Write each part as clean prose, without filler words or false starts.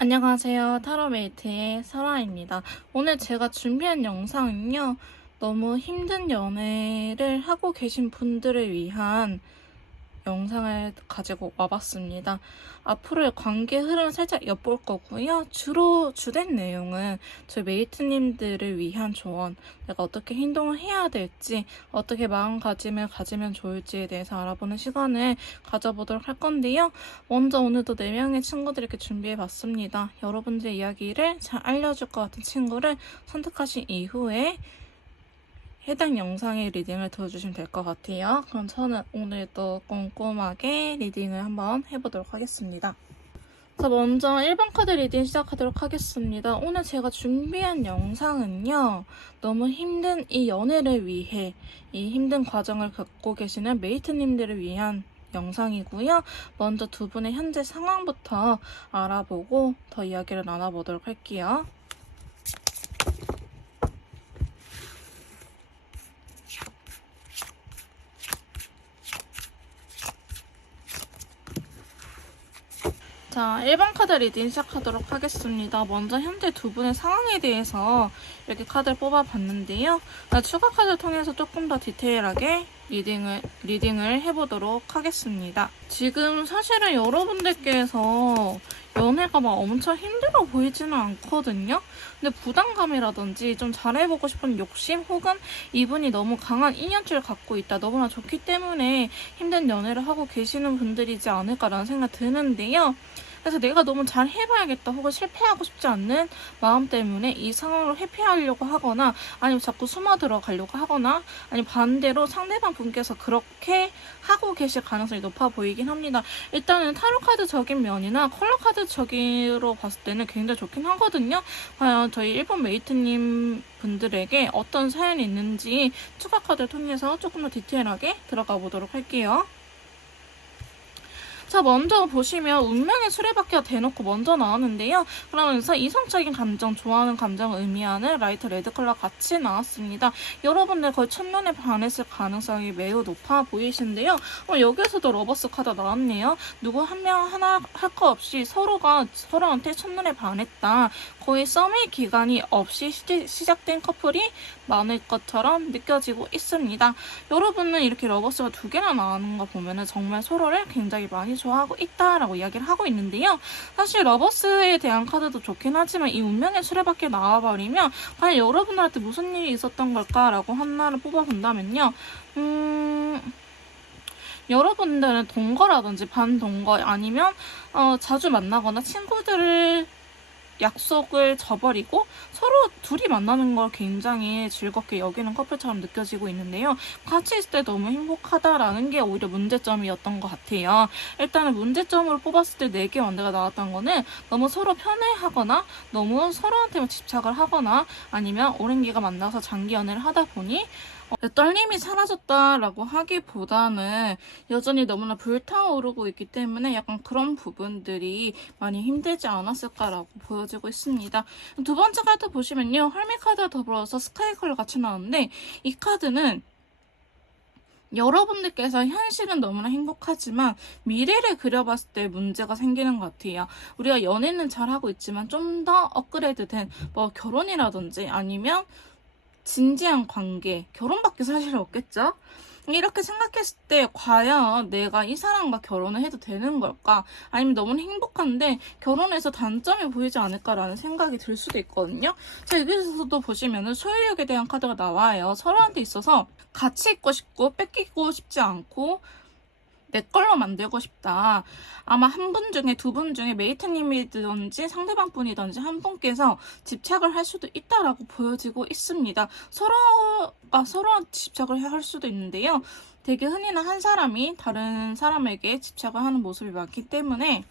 안녕하세요. 타로메이트의 설아입니다. 오늘 제가 준비한 영상은요. 너무 힘든 연애를 하고 계신 분들을 위한 영상을 가지고 와봤습니다. 앞으로의 관계 흐름 살짝 엿볼 거고요. 주된 내용은 저희 메이트님들을 위한 조언, 내가 어떻게 행동을 해야 될지, 어떻게 마음가짐을 가지면 좋을지에 대해서 알아보는 시간을 가져보도록 할 건데요. 먼저 오늘도 4명의 친구들 이렇게 준비해봤습니다. 여러분들의 이야기를 잘 알려줄 것 같은 친구를 선택하신 이후에 해당 영상의 리딩을 들어주시면 될 것 같아요. 그럼 저는 오늘도 꼼꼼하게 리딩을 한번 해보도록 하겠습니다. 자, 먼저 1번 카드 리딩 시작하도록 하겠습니다. 오늘 제가 준비한 영상은요. 너무 힘든 이 연애를 위해 이 힘든 과정을 겪고 계시는 메이트님들을 위한 영상이고요. 먼저 두 분의 현재 상황부터 알아보고 더 이야기를 나눠보도록 할게요. 자, 1번 카드 리딩 시작하도록 하겠습니다. 먼저 현재 두 분의 상황에 대해서 이렇게 카드를 뽑아봤는데요. 추가 카드를 통해서 조금 더 디테일하게 리딩을 해보도록 하겠습니다. 지금 사실은 여러분들께서 연애가 막 엄청 힘들어 보이지는 않거든요. 근데 부담감이라든지 좀 잘해보고 싶은 욕심 혹은 이분이 너무 강한 인연줄을 갖고 있다. 너무나 좋기 때문에 힘든 연애를 하고 계시는 분들이지 않을까라는 생각이 드는데요. 그래서 내가 너무 잘 해봐야겠다 혹은 실패하고 싶지 않는 마음 때문에 이 상황을 회피하려고 하거나 아니면 자꾸 숨어 들어가려고 하거나 아니면 반대로 상대방 분께서 그렇게 하고 계실 가능성이 높아 보이긴 합니다. 일단은 타로카드적인 면이나 컬러카드적으로 봤을 때는 굉장히 좋긴 하거든요. 과연 저희 일본 메이트님 분들에게 어떤 사연이 있는지 추가 카드를 통해서 조금 더 디테일하게 들어가 보도록 할게요. 자, 먼저 보시면 운명의 수레바퀴가 대놓고 먼저 나왔는데요. 그러면서 이성적인 감정, 좋아하는 감정을 의미하는 라이트 레드 컬러 같이 나왔습니다. 여러분들 거의 첫눈에 반했을 가능성이 매우 높아 보이신데요. 여기에서도 러버스 카드 나왔네요. 누구 한 명 하나 할 거 없이 서로가 서로한테 첫눈에 반했다. 거의 썸의 기간이 없이 시작된 커플이 많을 것처럼 느껴지고 있습니다. 여러분은 이렇게 러버스가 2개나 나오는 거 보면은 정말 서로를 굉장히 많이 좋아하고 있다라고 이야기를 하고 있는데요. 사실 러버스에 대한 카드도 좋긴 하지만 이 운명의 수레바퀴 나와버리면 과연 여러분들한테 무슨 일이 있었던 걸까라고 하나를 뽑아본다면요. 여러분들은 동거라든지 반동거 아니면 자주 만나거나 친구들을 약속을 저버리고 서로 둘이 만나는 걸 굉장히 즐겁게 여기는 커플처럼 느껴지고 있는데요. 같이 있을 때 너무 행복하다라는 게 오히려 문제점이었던 것 같아요. 일단은 문제점으로 뽑았을 때 4개 원대가 나왔던 거는 너무 서로 편애하거나 너무 서로한테만 집착을 하거나 아니면 오랜 기간 만나서 장기 연애를 하다 보니 떨림이 사라졌다라고 하기보다는 여전히 너무나 불타오르고 있기 때문에 약간 그런 부분들이 많이 힘들지 않았을까라고 보여지고 있습니다. 두 번째 카드 보시면요. 헐미 카드와 더불어서 스카이 컬러 같이 나왔는데 이 카드는 여러분들께서 현실은 너무나 행복하지만 미래를 그려봤을 때 문제가 생기는 것 같아요. 우리가 연애는 잘하고 있지만 좀 더 업그레이드된 뭐 결혼이라든지 아니면 진지한 관계, 결혼밖에 사실 없겠죠? 이렇게 생각했을 때 과연 내가 이 사람과 결혼을 해도 되는 걸까? 아니면 너무 행복한데 결혼해서 단점이 보이지 않을까라는 생각이 들 수도 있거든요. 자, 여기서도 보시면은 소유욕에 대한 카드가 나와요. 서로한테 있어서 같이 있고 싶고 뺏기고 싶지 않고 내 걸로 만들고 싶다. 아마 한 분 중에 2분 중에 메이트님이든지 상대방 분이든지 한 분께서 집착을 할 수도 있다라고 보여지고 있습니다. 서로가 서로한테 집착을 할 수도 있는데요. 되게 흔히는 한 사람이 다른 사람에게 집착을 하는 모습이 많기 때문에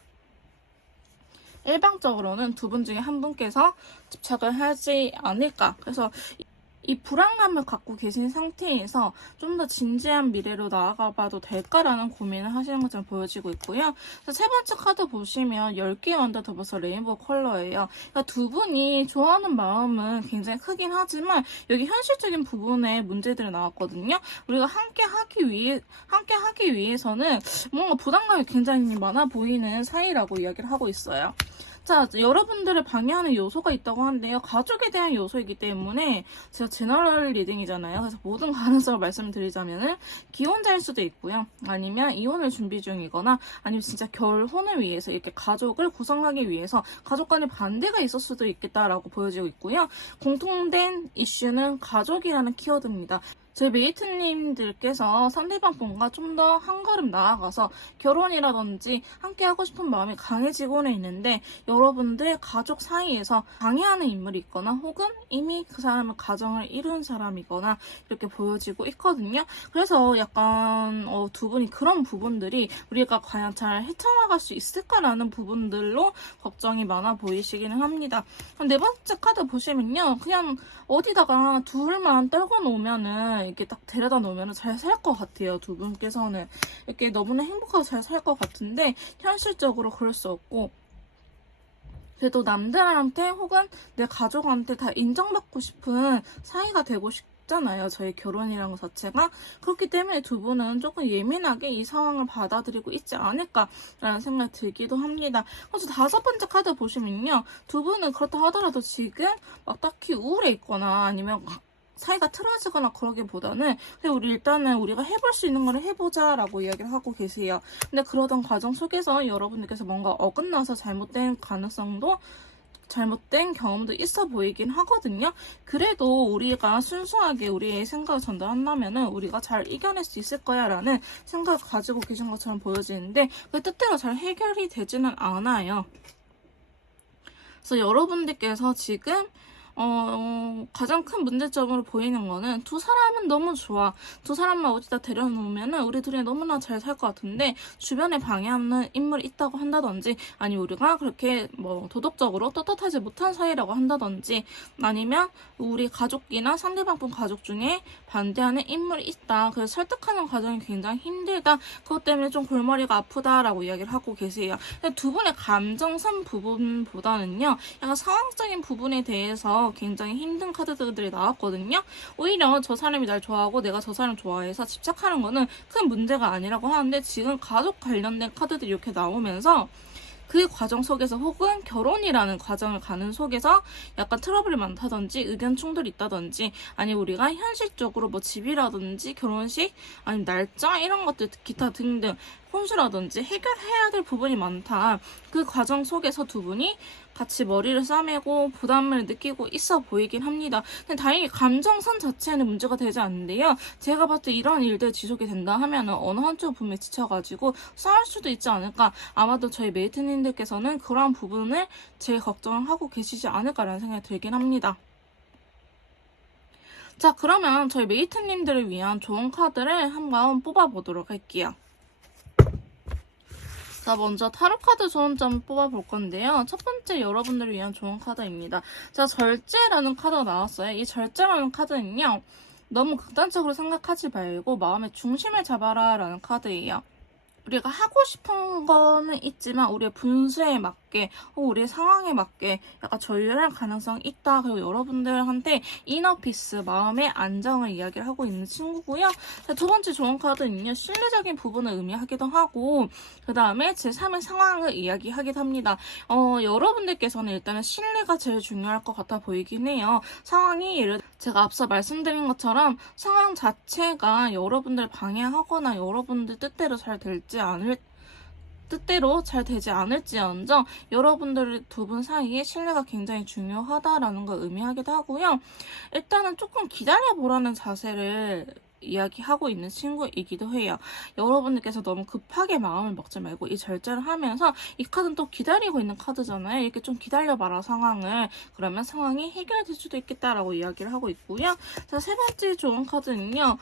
일방적으로는 2분 중에 한 분께서 집착을 하지 않을까. 그래서 이 불안감을 갖고 계신 상태에서 좀 더 진지한 미래로 나아가 봐도 될까라는 고민을 하시는 것처럼 보여지고 있고요. 세 번째 카드 보시면 10개 원더 더불어서 레인보우 컬러예요. 그러니까 두 분이 좋아하는 마음은 굉장히 크긴 하지만 여기 현실적인 부분에 문제들이 나왔거든요. 우리가 함께 하기 위해서는 뭔가 부담감이 굉장히 많아 보이는 사이라고 이야기를 하고 있어요. 자, 여러분들을 방해하는 요소가 있다고 하는데요. 가족에 대한 요소이기 때문에 제가 제너럴 리딩이잖아요. 그래서 모든 가능성을 말씀드리자면은 기혼자일 수도 있고요. 아니면 이혼을 준비 중이거나 아니면 진짜 결혼을 위해서 이렇게 가족을 구성하기 위해서 가족 간의 반대가 있을 수도 있겠다라고 보여지고 있고요. 공통된 이슈는 가족이라는 키워드입니다. 저희 메이트님들께서 상대방 분과 좀 더 한 걸음 나아가서 결혼이라든지 함께 하고 싶은 마음이 강해지고는 있는데 여러분들 가족 사이에서 방해하는 인물이 있거나 혹은 이미 그 사람은 가정을 이룬 사람이거나 이렇게 보여지고 있거든요. 그래서 약간 두 분이 그런 부분들이 우리가 과연 잘 헤쳐나갈 수 있을까라는 부분들로 걱정이 많아 보이시기는 합니다. 네 번째 카드 보시면요. 그냥 어디다가 둘만 떨궈 놓으면은 이렇게 딱 데려다 놓으면은 잘 살 것 같아요. 두 분께서는 이렇게 너무나 행복하게 잘 살 것 같은데 현실적으로 그럴 수 없고 그래도 남들한테 혹은 내 가족한테 다 인정받고 싶은 사이가 되고 싶잖아요. 저희 결혼이라는 것 자체가. 그렇기 때문에 두 분은 조금 예민하게 이 상황을 받아들이고 있지 않을까라는 생각이 들기도 합니다. 그래서 다섯 번째 카드 보시면요. 두 분은 그렇다 하더라도 지금 막 딱히 우울해 있거나 아니면 사이가 틀어지거나 그러기보다는 그냥 우리 일단은 우리가 해볼 수 있는 거를 해보자라고 이야기를 하고 계세요. 근데 그러던 과정 속에서 여러분들께서 뭔가 어긋나서 잘못된 경험도 있어 보이긴 하거든요. 그래도 우리가 순수하게 우리의 생각을 전달한다면은 우리가 잘 이겨낼 수 있을 거야 라는 생각을 가지고 계신 것처럼 보여지는데 그 뜻대로 잘 해결이 되지는 않아요. 그래서 여러분들께서 지금 가장 큰 문제점으로 보이는 거는 두 사람은 너무 좋아. 두 사람만 어디다 데려놓으면은 우리 둘이 너무나 잘 살 것 같은데 주변에 방해하는 인물이 있다고 한다든지 아니면 우리가 그렇게 뭐 도덕적으로 떳떳하지 못한 사이라고 한다든지 아니면 우리 가족이나 상대방 분 가족 중에 반대하는 인물이 있다. 그래서 설득하는 과정이 굉장히 힘들다. 그것 때문에 좀 골머리가 아프다라고 이야기를 하고 계세요. 근데 두 분의 감정선 부분보다는요. 약간 상황적인 부분에 대해서 굉장히 힘든 카드들이 나왔거든요. 오히려 저 사람이 날 좋아하고 내가 저 사람 좋아해서 집착하는 거는 큰 문제가 아니라고 하는데 지금 가족 관련된 카드들이 이렇게 나오면서 그 과정 속에서 혹은 결혼이라는 과정을 가는 속에서 약간 트러블이 많다든지 의견 충돌이 있다든지 아니면 우리가 현실적으로 뭐 집이라든지 결혼식 아니면 날짜 이런 것들 기타 등등 혼수라든지 해결해야 될 부분이 많다. 그 과정 속에서 두 분이 같이 머리를 싸매고 부담을 느끼고 있어 보이긴 합니다. 근데 다행히 감정선 자체는 문제가 되지 않는데요. 제가 봤을 때 이런 일들 지속이 된다 하면은 어느 한쪽 분명히 지쳐가지고 싸울 수도 있지 않을까. 아마도 저희 메이트님들께서는 그러한 부분을 제일 걱정을 하고 계시지 않을까라는 생각이 들긴 합니다. 자, 그러면 저희 메이트님들을 위한 좋은 카드를 한번 뽑아보도록 할게요. 자, 먼저 타로 카드 좋은 점 뽑아볼 건데요. 첫 번째 여러분들을 위한 좋은 카드입니다. 자, 절제라는 카드가 나왔어요. 이 절제라는 카드는요. 너무 극단적으로 생각하지 말고 마음의 중심을 잡아라 라는 카드예요. 우리가 하고 싶은 거는 있지만 우리의 분수에 맞게 우리의 상황에 맞게 약간 조율할 가능성이 있다. 그리고 여러분들한테 이너피스, 마음의 안정을 이야기를 하고 있는 친구고요. 두 번째 좋은 카드는요. 신뢰적인 부분을 의미하기도 하고 그 다음에 제3의 상황을 이야기하기도 합니다. 여러분들께서는 일단은 신뢰가 제일 중요할 것 같아 보이긴 해요. 상황이 예를 들어 제가 앞서 말씀드린 것처럼 상황 자체가 여러분들 방해하거나 여러분들 뜻대로 잘 되지 않을지언정 여러분들 두 분 사이에 신뢰가 굉장히 중요하다라는 걸 의미하기도 하고요. 일단은 조금 기다려보라는 자세를 이야기하고 있는 친구이기도 해요. 여러분들께서 너무 급하게 마음을 먹지 말고 이 절제를 하면서 이 카드는 또 기다리고 있는 카드잖아요. 이렇게 좀 기다려봐라 상황을. 그러면 상황이 해결될 수도 있겠다라고 이야기를 하고 있고요. 자, 세 번째 좋은 카드는요.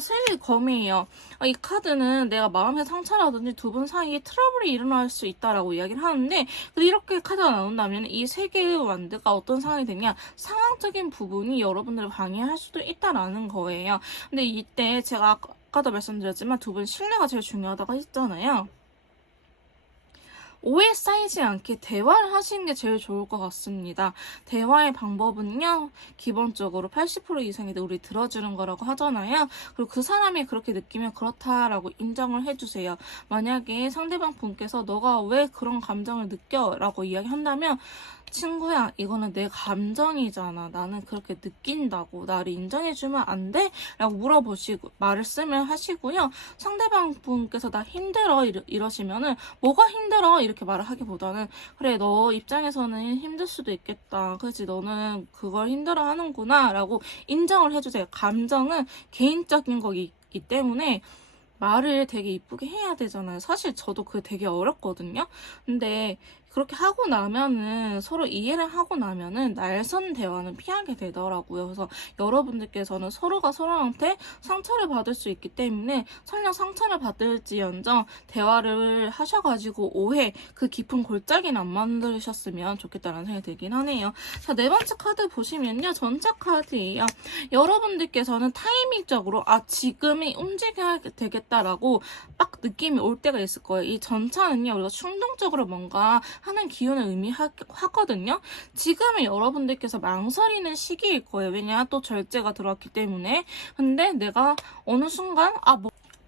세일 검이에요. 이 카드는 내가 마음의 상처라든지 두 분 사이에 트러블이 일어날 수 있다라고 이야기를 하는데 이렇게 카드가 나온다면 이 세 개의 완드가 어떤 상황이 되냐 상황적인 부분이 여러분들을 방해할 수도 있다라는 거예요. 근데 이때 제가 아까도 말씀드렸지만 두 분 신뢰가 제일 중요하다고 했잖아요. 오해 쌓이지 않게 대화를 하시는 게 제일 좋을 것 같습니다. 대화의 방법은요, 기본적으로 80% 이상이 우리 들어주는 거라고 하잖아요. 그리고 그 사람이 그렇게 느끼면 그렇다라고 인정을 해주세요. 만약에 상대방 분께서 너가 왜 그런 감정을 느껴? 라고 이야기한다면, 친구야, 이거는 내 감정이잖아. 나는 그렇게 느낀다고. 나를 인정해주면 안 돼? 라고 물어보시고, 말씀을 하시고요. 상대방 분께서 나 힘들어. 이러시면은, 뭐가 힘들어? 이렇게 말을 하기보다는, 그래, 너 입장에서는 힘들 수도 있겠다. 그렇지, 너는 그걸 힘들어 하는구나. 라고 인정을 해주세요. 감정은 개인적인 거기 때문에, 말을 되게 이쁘게 해야 되잖아요. 사실 저도 그게 되게 어렵거든요. 근데 그렇게 하고 나면은 서로 이해를 하고 나면은 날선 대화는 피하게 되더라고요. 그래서 여러분들께서는 서로가 서로한테 상처를 받을 수 있기 때문에 설령 상처를 받을지언정 대화를 하셔가지고 오해 그 깊은 골짜기는 안 만드셨으면 좋겠다는 생각이 들긴 하네요. 자, 네 번째 카드 보시면요. 전차 카드예요. 여러분들께서는 타이밍적으로 지금이 움직여야 되겠다라고 딱 느낌이 올 때가 있을 거예요. 이 전차는요. 우리가 충동적으로 뭔가 하는 기운을 의미하거든요. 지금은 여러분들께서 망설이는 시기일 거예요. 왜냐? 또 절제가 들어왔기 때문에. 근데 내가 어느 순간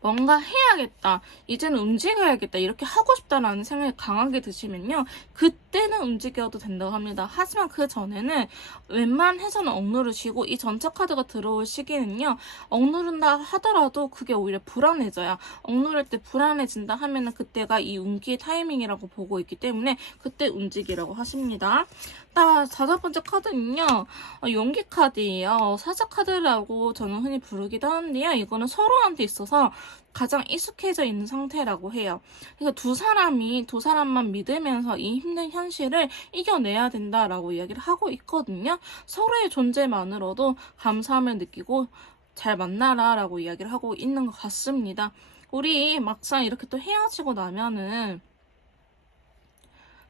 뭔가 해야겠다. 이제는 움직여야겠다. 이렇게 하고 싶다라는 생각이 강하게 드시면요. 그때는 움직여도 된다고 합니다. 하지만 그 전에는 웬만해서는 억누르시고 이 전차 카드가 들어올 시기는요. 억누른다 하더라도 그게 오히려 불안해져요. 억누를 때 불안해진다 하면은 그때가 이 운기의 타이밍이라고 보고 있기 때문에 그때 움직이라고 하십니다. 다섯 번째 카드는요. 용기 카드예요. 사자 카드라고 저는 흔히 부르기도 하는데요. 이거는 서로한테 있어서 가장 익숙해져 있는 상태라고 해요. 그러니까 두 사람만 믿으면서 이 힘든 현실을 이겨내야 된다라고 이야기를 하고 있거든요. 서로의 존재만으로도 감사함을 느끼고 잘 만나라 라고 이야기를 하고 있는 것 같습니다. 우리 막상 이렇게 또 헤어지고 나면은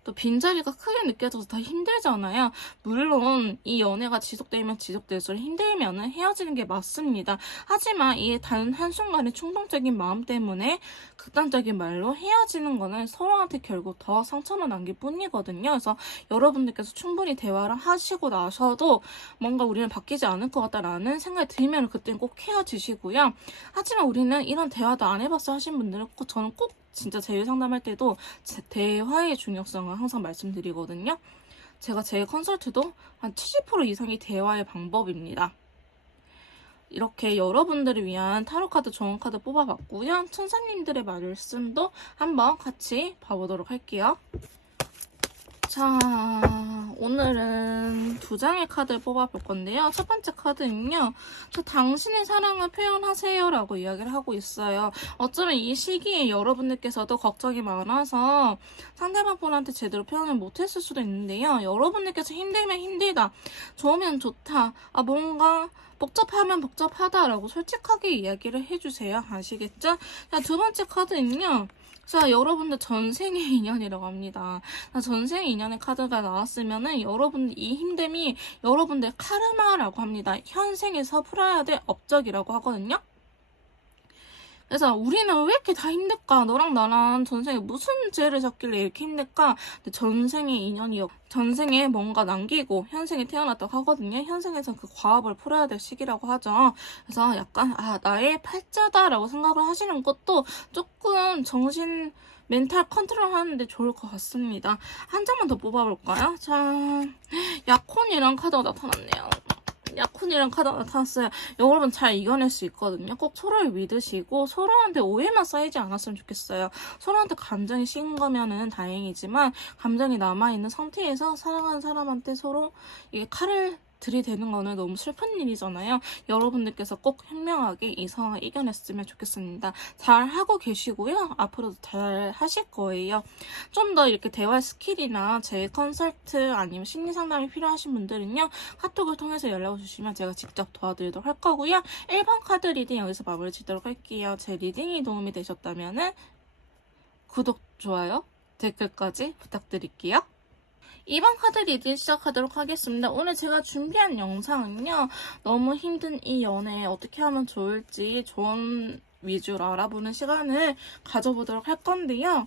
또 빈자리가 크게 느껴져서 더 힘들잖아요. 물론 이 연애가 지속되면 지속될수록 힘들면은 헤어지는 게 맞습니다. 하지만 이 단 한순간의 충동적인 마음 때문에 극단적인 말로 헤어지는 거는 서로한테 결국 더 상처만 남길 뿐이거든요. 그래서 여러분들께서 충분히 대화를 하시고 나셔도 뭔가 우리는 바뀌지 않을 것 같다라는 생각이 들면 그때는 꼭 헤어지시고요. 하지만 우리는 이런 대화도 안 해봤어 하신 분들은 저는 꼭 진짜 제일 상담할 때도 대화의 중요성을 항상 말씀드리거든요. 제가 제 컨설트도 한 70% 이상이 대화의 방법입니다. 이렇게 여러분들을 위한 타로카드 조언카드 뽑아봤고요. 천사님들의 말씀도 한번 같이 봐보도록 할게요. 자, 오늘은 두 장의 카드를 뽑아볼 건데요. 첫 번째 카드는요. 저 당신의 사랑을 표현하세요 라고 이야기를 하고 있어요. 어쩌면 이 시기에 여러분들께서도 걱정이 많아서 상대방 분한테 제대로 표현을 못했을 수도 있는데요. 여러분들께서 힘들면 힘들다, 좋으면 좋다, 뭔가 복잡하면 복잡하다라고 솔직하게 이야기를 해주세요. 아시겠죠? 자, 두 번째 카드는요. 자, 여러분들 전생의 인연이라고 합니다. 전생의 인연의 카드가 나왔으면은 여러분들 이 힘듦이 여러분들 카르마라고 합니다. 현생에서 풀어야 될 업적이라고 하거든요. 그래서 우리는 왜 이렇게 다 힘들까? 너랑 나랑 전생에 무슨 죄를 졌길래 이렇게 힘들까? 근데 전생의 인연이요. 전생에 뭔가 남기고 현생에 태어났다고 하거든요. 현생에서 그 과업을 풀어야 될 시기라고 하죠. 그래서 약간 나의 팔자다라고 생각을 하시는 것도 조금 멘탈 컨트롤 하는데 좋을 것 같습니다. 한 장만 더 뽑아볼까요? 자, 약혼이란 카드가 나타났네요. 약혼이란 카드가 나타났어요. 여러분 잘 이겨낼 수 있거든요. 꼭 서로를 믿으시고 서로한테 오해만 쌓이지 않았으면 좋겠어요. 서로한테 감정이 식은 거면은 다행이지만 감정이 남아있는 상태에서 사랑하는 사람한테 서로 이게 칼을 들이대는 거는 너무 슬픈 일이잖아요. 여러분들께서 꼭 현명하게 이 상황을 이겨냈으면 좋겠습니다. 잘 하고 계시고요. 앞으로도 잘 하실 거예요. 좀 더 이렇게 대화 스킬이나 제 컨설트 아니면 심리 상담이 필요하신 분들은요. 카톡을 통해서 연락을 주시면 제가 직접 도와드리도록 할 거고요. 1번 카드 리딩 여기서 마무리 짓도록 할게요. 제 리딩이 도움이 되셨다면 구독, 좋아요, 댓글까지 부탁드릴게요. 2번 카드 리딩 시작하도록 하겠습니다. 오늘 제가 준비한 영상은요. 너무 힘든 이 연애 어떻게 하면 좋을지 조언 위주로 알아보는 시간을 가져보도록 할 건데요.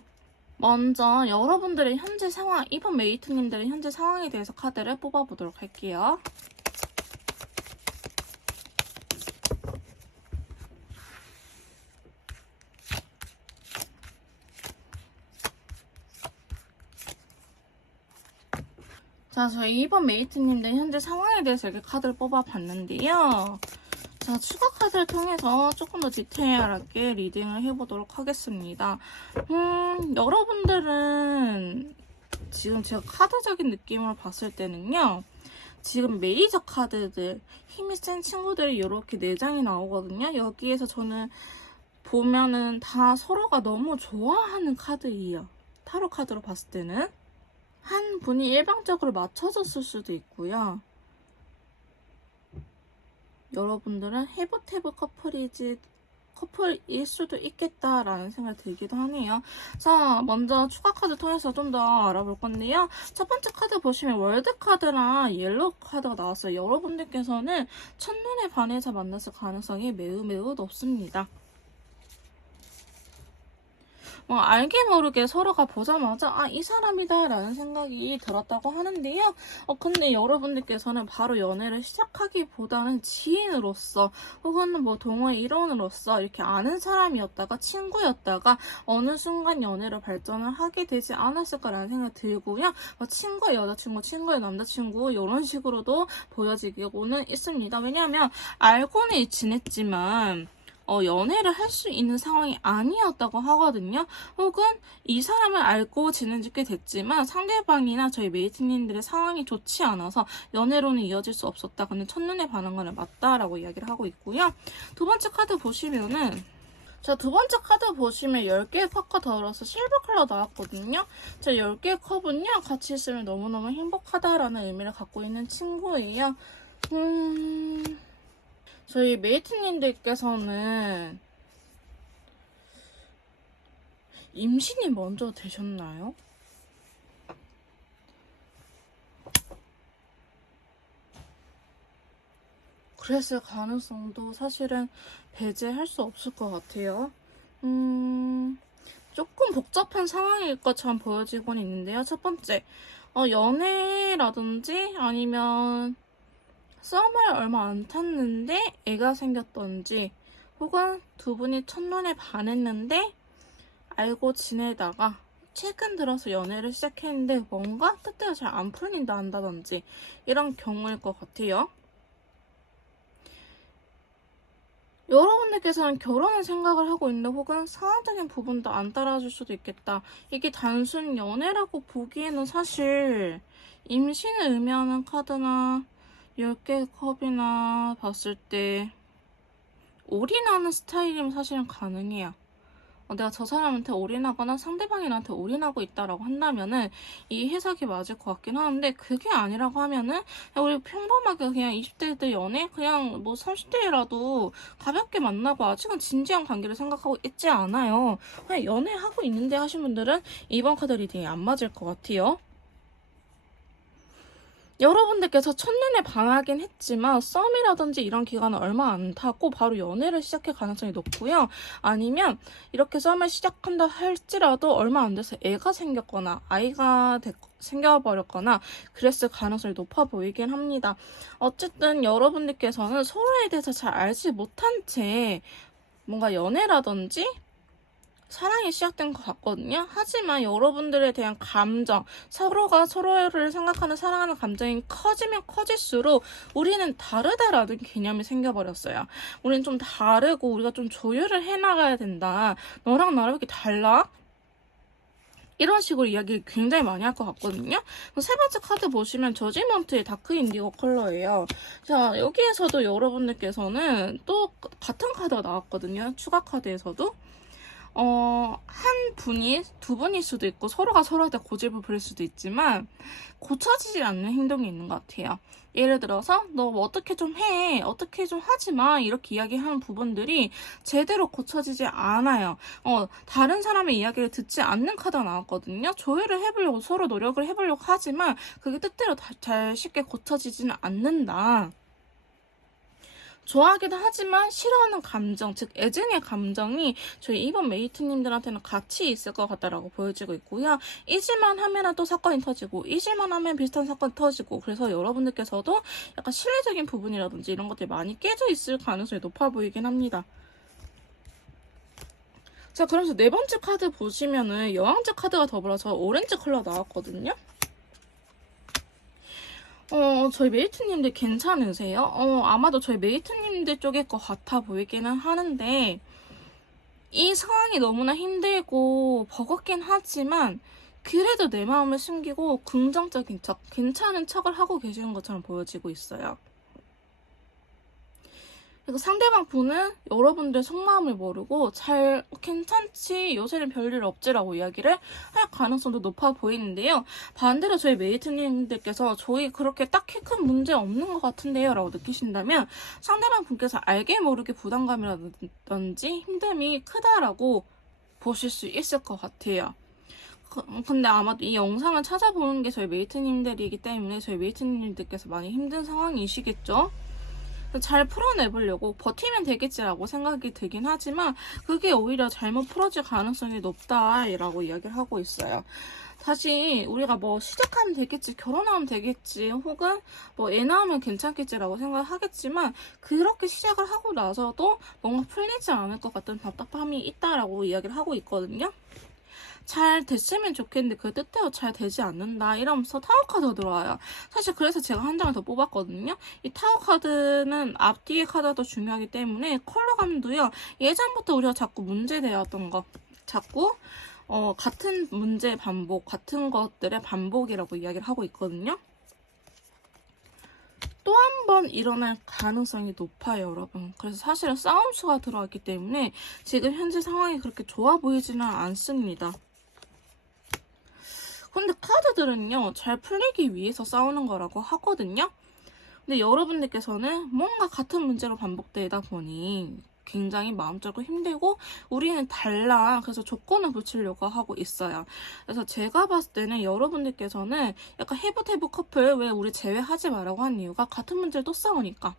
먼저 여러분들의 현재 상황, 이번 메이트님들의 현재 상황에 대해서 카드를 뽑아보도록 할게요. 자, 저희 이번 메이트님들 현재 상황에 대해서 이렇게 카드를 뽑아봤는데요. 자, 추가 카드를 통해서 조금 더 디테일하게 리딩을 해보도록 하겠습니다. 여러분들은 지금 제가 카드적인 느낌으로 봤을 때는요. 지금 메이저 카드들, 힘이 센 친구들이 이렇게 4장이 나오거든요. 여기에서 저는 보면은 다 서로가 너무 좋아하는 카드예요. 타로 카드로 봤을 때는. 한 분이 일방적으로 맞춰졌을 수도 있고요. 여러분들은 해보태브 커플일 수도 있겠다라는 생각이 들기도 하네요. 자, 먼저 추가 카드 통해서 좀 더 알아볼 건데요. 첫 번째 카드 보시면 월드 카드랑 옐로우 카드가 나왔어요. 여러분들께서는 첫눈에 반해서 만났을 가능성이 매우 매우 높습니다. 알게 모르게 서로가 보자마자 이 사람이다 라는 생각이 들었다고 하는데요. 근데 여러분들께서는 바로 연애를 시작하기보다는 지인으로서 혹은 뭐 동호회 일원으로서 이렇게 아는 사람이었다가 친구였다가 어느 순간 연애로 발전을 하게 되지 않았을까라는 생각이 들고요. 친구의 여자친구, 친구의 남자친구 이런 식으로도 보여지고는 있습니다. 왜냐하면 알고는 지냈지만 연애를 할 수 있는 상황이 아니었다고 하거든요. 혹은 이 사람을 알고 지낸 지 꽤 됐지만 상대방이나 저희 메이트님들의 상황이 좋지 않아서 연애로는 이어질 수 없었다. 근데 첫눈에 반한 거는 맞다라고 이야기를 하고 있고요. 두 번째 카드 보시면은 자, 두 번째 카드 보시면 10개의 컵과 더불어서 실버 컬러 나왔거든요. 자, 10개의 컵은요, 같이 있으면 너무너무 행복하다라는 의미를 갖고 있는 친구예요. 저희 메이트님들께서는 임신이 먼저 되셨나요? 그랬을 가능성도 사실은 배제할 수 없을 것 같아요. 조금 복잡한 상황일 것처럼 보여지곤 있는데요. 첫 번째, 연애라든지 아니면 썸을 얼마 안 탔는데 애가 생겼던지 혹은 두 분이 첫눈에 반했는데 알고 지내다가 최근 들어서 연애를 시작했는데 뭔가 뜻대로 잘 안 풀린다 한다든지 이런 경우일 것 같아요. 여러분들께서는 결혼을 생각을 하고 있는데 혹은 상황적인 부분도 안 따라줄 수도 있겠다. 이게 단순 연애라고 보기에는 사실 임신을 의미하는 카드나 10개의 컵이나 봤을 때 올인하는 스타일이면 사실은 가능해요. 내가 저 사람한테 올인하거나 상대방이 나한테 올인하고 있다라고 한다면은 이 해석이 맞을 것 같긴 하는데 그게 아니라고 하면은 우리 평범하게 그냥 20대들 연애 그냥 뭐 30대라도 가볍게 만나고 아직은 진지한 관계를 생각하고 있지 않아요. 그냥 연애하고 있는데 하신 분들은 이번 카드 리딩이 안 맞을 것 같아요. 여러분들께서 첫눈에 반하긴 했지만 썸이라든지 이런 기간은 얼마 안 타고 바로 연애를 시작할 가능성이 높고요. 아니면 이렇게 썸을 시작한다 할지라도 얼마 안 돼서 애가 생겼거나 아이가 생겨버렸거나 그랬을 가능성이 높아 보이긴 합니다. 어쨌든 여러분들께서는 서로에 대해서 잘 알지 못한 채 뭔가 연애라든지 사랑이 시작된 것 같거든요. 하지만 여러분들에 대한 감정, 서로가 서로를 생각하는 사랑하는 감정이 커지면 커질수록 우리는 다르다라는 개념이 생겨버렸어요. 우리는 좀 다르고 우리가 좀 조율을 해나가야 된다. 너랑 나랑 왜 이렇게 달라? 이런 식으로 이야기를 굉장히 많이 할 것 같거든요. 세 번째 카드 보시면 저지먼트의 다크 인디고 컬러예요. 자, 여기에서도 여러분들께서는 또 같은 카드가 나왔거든요. 추가 카드에서도. 한 분이 두 분일 수도 있고 서로가 서로한테 고집을 부릴 수도 있지만 고쳐지지 않는 행동이 있는 것 같아요. 예를 들어서 너 뭐 어떻게 좀 해, 어떻게 좀 하지 마 이렇게 이야기하는 부분들이 제대로 고쳐지지 않아요. 다른 사람의 이야기를 듣지 않는 카드가 나왔거든요. 조율을 해보려고 서로 노력을 해보려고 하지만 그게 뜻대로 잘 쉽게 고쳐지지는 않는다. 좋아하기도 하지만 싫어하는 감정, 즉 애증의 감정이 저희 이번 메이트님들한테는 같이 있을 것 같다라고 보여지고 있고요. 잊을만 하면 또 사건이 터지고 잊을만 하면 비슷한 사건이 터지고, 그래서 여러분들께서도 약간 신뢰적인 부분이라든지 이런 것들이 많이 깨져 있을 가능성이 높아 보이긴 합니다. 자, 그래서 네 번째 카드 보시면은 여왕제 카드가 더불어서 오렌지 컬러 나왔거든요. 저희 메이트님들 괜찮으세요? 아마도 저희 메이트님들 쪽일 것 같아 보이기는 하는데, 이 상황이 너무나 힘들고 버겁긴 하지만, 그래도 내 마음을 숨기고 긍정적인 척, 괜찮은 척을 하고 계시는 것처럼 보여지고 있어요. 그리고 상대방 분은 여러분들의 속마음을 모르고 잘 괜찮지, 요새는 별일 없지라고 이야기를 할 가능성도 높아 보이는데요. 반대로 저희 메이트님들께서 저희 그렇게 딱히 큰 문제 없는 것 같은데요 라고 느끼신다면, 상대방 분께서 알게 모르게 부담감이라든지 힘듦이 크다라고 보실 수 있을 것 같아요. 근데 아마도 이 영상을 찾아보는 게 저희 메이트님들이기 때문에 저희 메이트님들께서 많이 힘든 상황이시겠죠? 잘 풀어내보려고 버티면 되겠지라고 생각이 들긴 하지만, 그게 오히려 잘못 풀어질 가능성이 높다라고 이야기를 하고 있어요. 다시 우리가 뭐 시작하면 되겠지, 결혼하면 되겠지, 혹은 뭐 애 낳으면 괜찮겠지라고 생각하겠지만, 그렇게 시작을 하고 나서도 뭔가 풀리지 않을 것 같은 답답함이 있다라고 이야기를 하고 있거든요. 잘 됐으면 좋겠는데 그 뜻대로 잘 되지 않는다 이러면서 타워 카드가 들어와요. 사실 그래서 제가 한 장을 더 뽑았거든요. 이 타워 카드는 앞뒤의 카드가 더 중요하기 때문에 컬러감도요, 예전부터 우리가 자꾸 문제되었던 거, 자꾸 같은 문제 반복, 같은 것들의 반복이라고 이야기를 하고 있거든요. 또 한 번 일어날 가능성이 높아요, 여러분. 그래서 사실은 싸움수가 들어왔기 때문에 지금 현재 상황이 그렇게 좋아 보이지는 않습니다. 근데 카드들은요, 잘 풀리기 위해서 싸우는 거라고 하거든요. 근데 여러분들께서는 뭔가 같은 문제로 반복되다 보니 굉장히 마음적으로 힘들고, 우리는 달라, 그래서 조건을 붙이려고 하고 있어요. 그래서 제가 봤을 때는 여러분들께서는 약간 해부태부 커플, 왜 우리 제외하지 말라고 한 이유가 같은 문제를 또 싸우니까,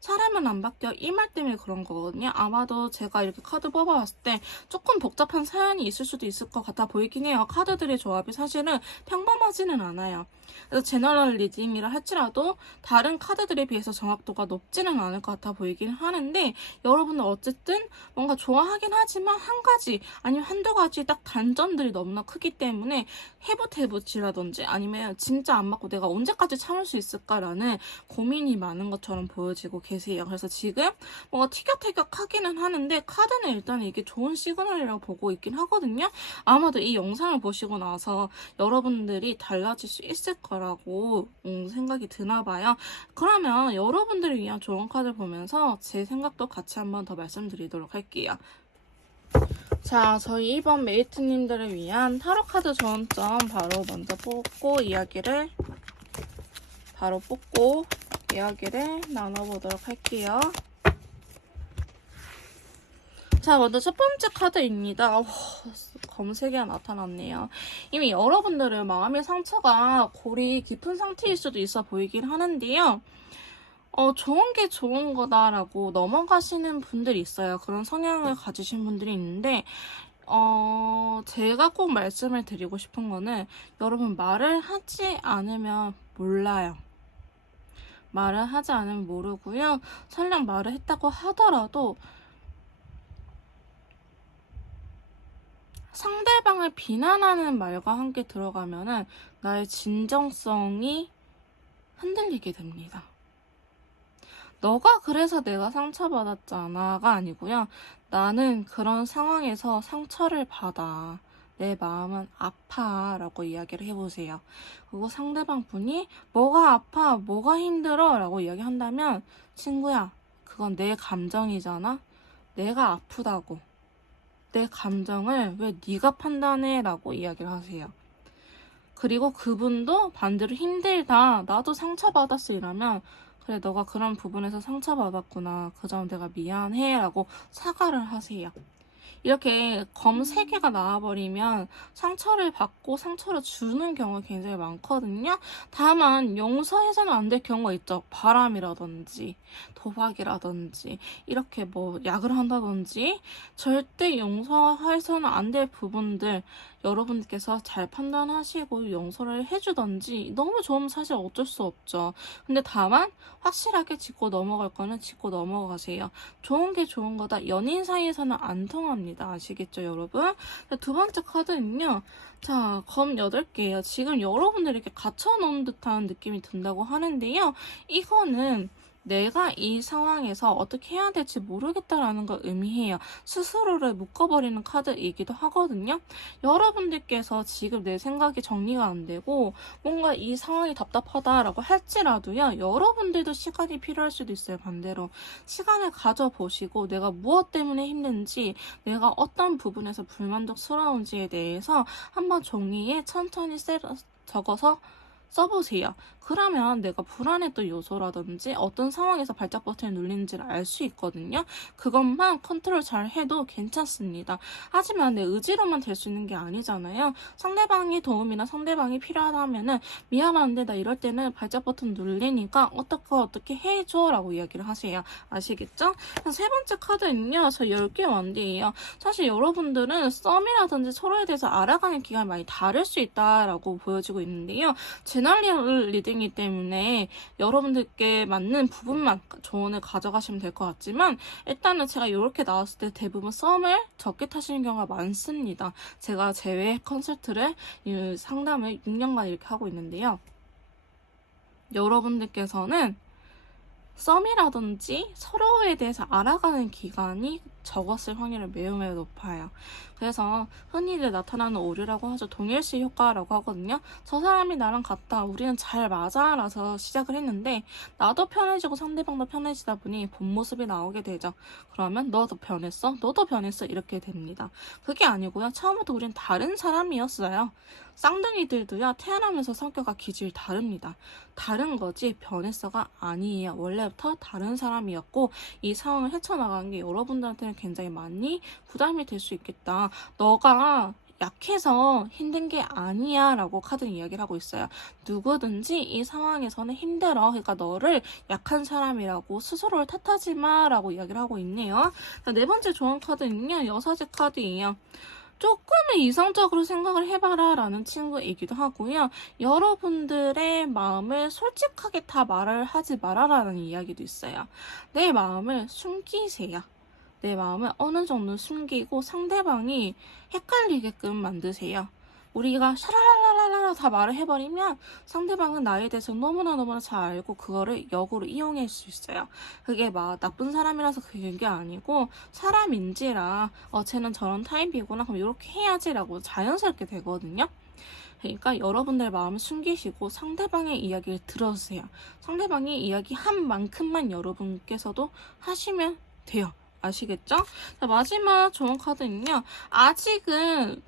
사람은 안 바뀌어 이 말 때문에 그런 거거든요. 아마도 제가 이렇게 카드 뽑아봤을 때 조금 복잡한 사연이 있을 수도 있을 것 같아 보이긴 해요. 카드들의 조합이 사실은 평범하지는 않아요. 그래서 제너럴 리딩이라 할지라도 다른 카드들에 비해서 정확도가 높지는 않을 것 같아 보이긴 하는데, 여러분은 어쨌든 뭔가 좋아하긴 하지만 한 가지 아니면 한두 가지 딱 단점들이 너무나 크기 때문에 해부태부지라든지 아니면 진짜 안 맞고 내가 언제까지 참을 수 있을까라는 고민이 많은 것처럼 보여지고 계세요. 그래서 지금 뭔가 티격태격하기는 하는데, 카드는 일단 이게 좋은 시그널이라고 보고 있긴 하거든요. 아마도 이 영상을 보시고 나서 여러분들이 달라질 수 있을 거라고 생각이 드나 봐요. 그러면 여러분들을 위한 좋은 카드를 보면서 제 생각도 같이 한번 더 말씀드리도록 할게요. 자, 저희 이번 메이트님들을 위한 타로 카드 좋은 점 바로 먼저 뽑고 이야기를 나눠보도록 할게요. 자, 먼저 첫 번째 카드입니다. 검색이 나타났네요. 이미 여러분들은 마음의 상처가 골이 깊은 상태일 수도 있어 보이긴 하는데요. 좋은 게 좋은 거다라고 넘어가시는 분들이 있어요. 그런 성향을 가지신 분들이 있는데, 제가 꼭 말씀을 드리고 싶은 거는, 여러분 말을 하지 않으면 몰라요. 말을 하지 않으면 모르고요. 설령 말을 했다고 하더라도 상대방을 비난하는 말과 함께 들어가면은 나의 진정성이 흔들리게 됩니다. 너가 그래서 내가 상처받았잖아가 아니고요. 나는 그런 상황에서 상처를 받아. 내 마음은 아파 라고 이야기를 해보세요. 그리고 상대방 분이 뭐가 아파, 뭐가 힘들어 라고 이야기한다면, 친구야, 그건 내 감정이잖아. 내가 아프다고. 내 감정을 왜 네가 판단해? 라고 이야기를 하세요. 그리고 그분도 반대로 힘들다, 나도 상처받았어 이러면, 그래, 너가 그런 부분에서 상처받았구나, 그 점 내가 미안해 라고 사과를 하세요. 이렇게 검 3개가 나와버리면 상처를 받고 상처를 주는 경우가 굉장히 많거든요. 다만 용서해서는 안 될 경우가 있죠. 바람이라든지 도박이라든지 이렇게 뭐 약을 한다든지 절대 용서해서는 안 될 부분들 여러분께서 잘 판단하시고 용서를 해주던지 너무 좋으면 사실 어쩔 수 없죠. 근데 다만 확실하게 짚고 넘어갈 거는 짚고 넘어가세요. 좋은 게 좋은 거다. 연인 사이에서는 안 통합니다. 아시겠죠, 여러분? 두 번째 카드는요. 자, 검 8개예요. 지금 여러분들이 이렇게 갇혀놓은 듯한 느낌이 든다고 하는데요. 이거는 내가 이 상황에서 어떻게 해야 될지 모르겠다라는 걸 의미해요. 스스로를 묶어버리는 카드이기도 하거든요. 여러분들께서 지금 내 생각이 정리가 안 되고 뭔가 이 상황이 답답하다라고 할지라도요. 여러분들도 시간이 필요할 수도 있어요. 반대로. 시간을 가져보시고 내가 무엇 때문에 힘든지 내가 어떤 부분에서 불만족스러운지에 대해서 한번 종이에 천천히 적어서 써보세요. 그러면 내가 불안했던 요소라든지 어떤 상황에서 발작 버튼을 눌리는지를 알 수 있거든요. 그것만 컨트롤 잘 해도 괜찮습니다. 하지만 내 의지로만 될 수 있는 게 아니잖아요. 상대방의 도움이나 상대방이 필요하다면은 미안한데 나 이럴 때는 발작 버튼 눌리니까 어떻게 해줘 라고 이야기를 하세요. 아시겠죠? 세 번째 카드는요. 저 10개 원디예요. 사실 여러분들은 썸이라든지 서로에 대해서 알아가는 기간이 많이 다를 수 있다라고 보여지고 있는데요. 제너럴 리딩이기 때문에 여러분들께 맞는 부분만 조언을 가져가시면 될 것 같지만 일단은 제가 이렇게 나왔을 때 대부분 썸을 적게 타시는 경우가 많습니다. 제가 제외 컨설트를 상담을 6년간 이렇게 하고 있는데요. 여러분들께서는 썸이라든지 서로에 대해서 알아가는 기간이 적었을 확률이 매우 높아요. 그래서 흔히들 나타나는 오류라고 하죠. 동일시 효과라고 하거든요. 저 사람이 나랑 같다. 우리는 잘 맞아. 라서 시작을 했는데 나도 편해지고 상대방도 편해지다 보니 본 모습이 나오게 되죠. 그러면 너도 변했어? 너도 변했어? 이렇게 됩니다. 그게 아니고요. 처음부터 우린 다른 사람이었어요. 쌍둥이들도요. 태어나면서 성격과 기질이 다릅니다. 다른 거지 변했어가 아니에요. 원래부터 다른 사람이었고 이 상황을 헤쳐나가는 게 여러분들한테는 굉장히 많이 부담이 될 수 있겠다. 너가 약해서 힘든 게 아니야 라고 카드는 이야기를 하고 있어요. 누구든지 이 상황에서는 힘들어. 그러니까 너를 약한 사람이라고 스스로를 탓하지 마 라고 이야기를 하고 있네요. 네 번째 조언 카드는요. 여사제 카드예요. 조금은 이성적으로 생각을 해봐라 라는 친구이기도 하고요. 여러분들의 마음을 솔직하게 다 말을 하지 말아라는 이야기도 있어요. 내 마음을 숨기세요. 내 마음을 어느 정도 숨기고 상대방이 헷갈리게끔 만드세요. 우리가 샤라라라라 다 말을 해버리면 상대방은 나에 대해서 너무나 잘 알고 그거를 역으로 이용할 수 있어요. 그게 막 나쁜 사람이라서 그게 아니고 사람인지라 쟤는 저런 타입이구나 그럼 이렇게 해야지라고 자연스럽게 되거든요. 그러니까 여러분들 마음을 숨기시고 상대방의 이야기를 들어주세요. 상대방이 이야기한 만큼만 여러분께서도 하시면 돼요. 아시겠죠? 자, 마지막 좋은 카드는요. 아직은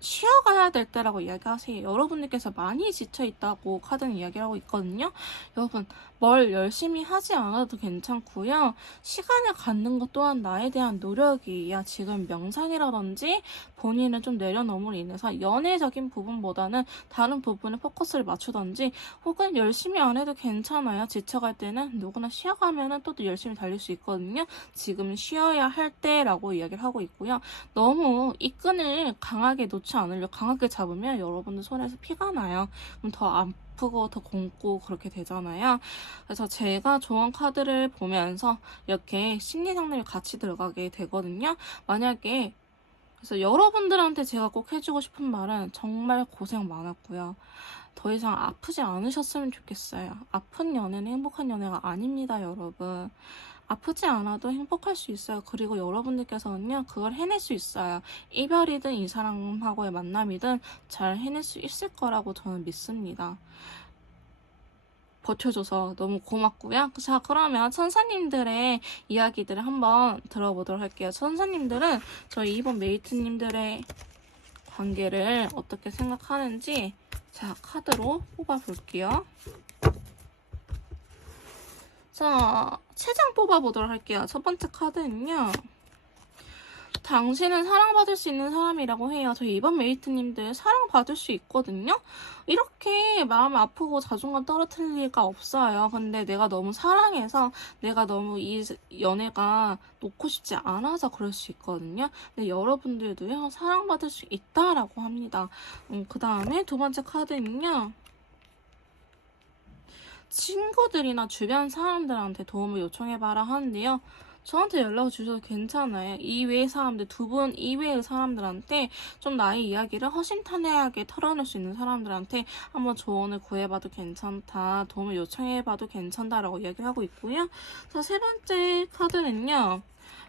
쉬어가야 될 때라고 이야기하세요. 여러분들께서 많이 지쳐있다고 카드는 이야기를 하고 있거든요. 여러분 뭘 열심히 하지 않아도 괜찮고요. 시간을 갖는 것 또한 나에 대한 노력이에요. 지금 명상이라든지 본인을 좀 내려놓음으로 인해서 연애적인 부분보다는 다른 부분에 포커스를 맞추던지 혹은 열심히 안 해도 괜찮아요. 지쳐갈 때는 누구나 쉬어가면 또 열심히 달릴 수 있거든요. 지금 쉬어야 할 때라고 이야기를 하고 있고요. 너무 이 끈을 강하게 놓지 않으려 강하게 잡으면 여러분들 손에서 피가 나요. 그럼 더 아프고 더 곪고 그렇게 되잖아요. 그래서 제가 조언 카드를 보면서 이렇게 심리 상담이 같이 들어가게 되거든요. 만약에 그래서 여러분들한테 제가 꼭 해주고 싶은 말은 정말 고생 많았고요. 더 이상 아프지 않으셨으면 좋겠어요. 아픈 연애는 행복한 연애가 아닙니다, 여러분. 아프지 않아도 행복할 수 있어요. 그리고 여러분들께서는요, 그걸 해낼 수 있어요. 이별이든 이 사람하고의 만남이든 잘 해낼 수 있을 거라고 저는 믿습니다. 버텨줘서 너무 고맙고요. 자, 그러면 천사님들의 이야기들을 한번 들어보도록 할게요. 천사님들은 저희 이번 메이트님들의 관계를 어떻게 생각하는지 자, 카드로 뽑아볼게요. 자, 3장 뽑아보도록 할게요. 첫 번째 카드는요. 당신은 사랑받을 수 있는 사람이라고 해요. 저희 이번 메이트님들 사랑받을 수 있거든요. 이렇게 마음 아프고 자존감 떨어뜨릴 리가 없어요. 근데 내가 너무 사랑해서 내가 너무 이 연애가 놓고 싶지 않아서 그럴 수 있거든요. 근데 여러분들도요, 사랑받을 수 있다라고 합니다. 그 다음에 두 번째 카드는요, 친구들이나 주변 사람들한테 도움을 요청해봐라 하는데요. 저한테 연락을 주셔도 괜찮아요. 이외의 사람들, 두 분 이외의 사람들한테 좀 나의 이야기를 허심탄회하게 털어낼 수 있는 사람들한테 한번 조언을 구해봐도 괜찮다, 도움을 요청해봐도 괜찮다라고 이야기를 하고 있고요. 자, 세 번째 카드는요,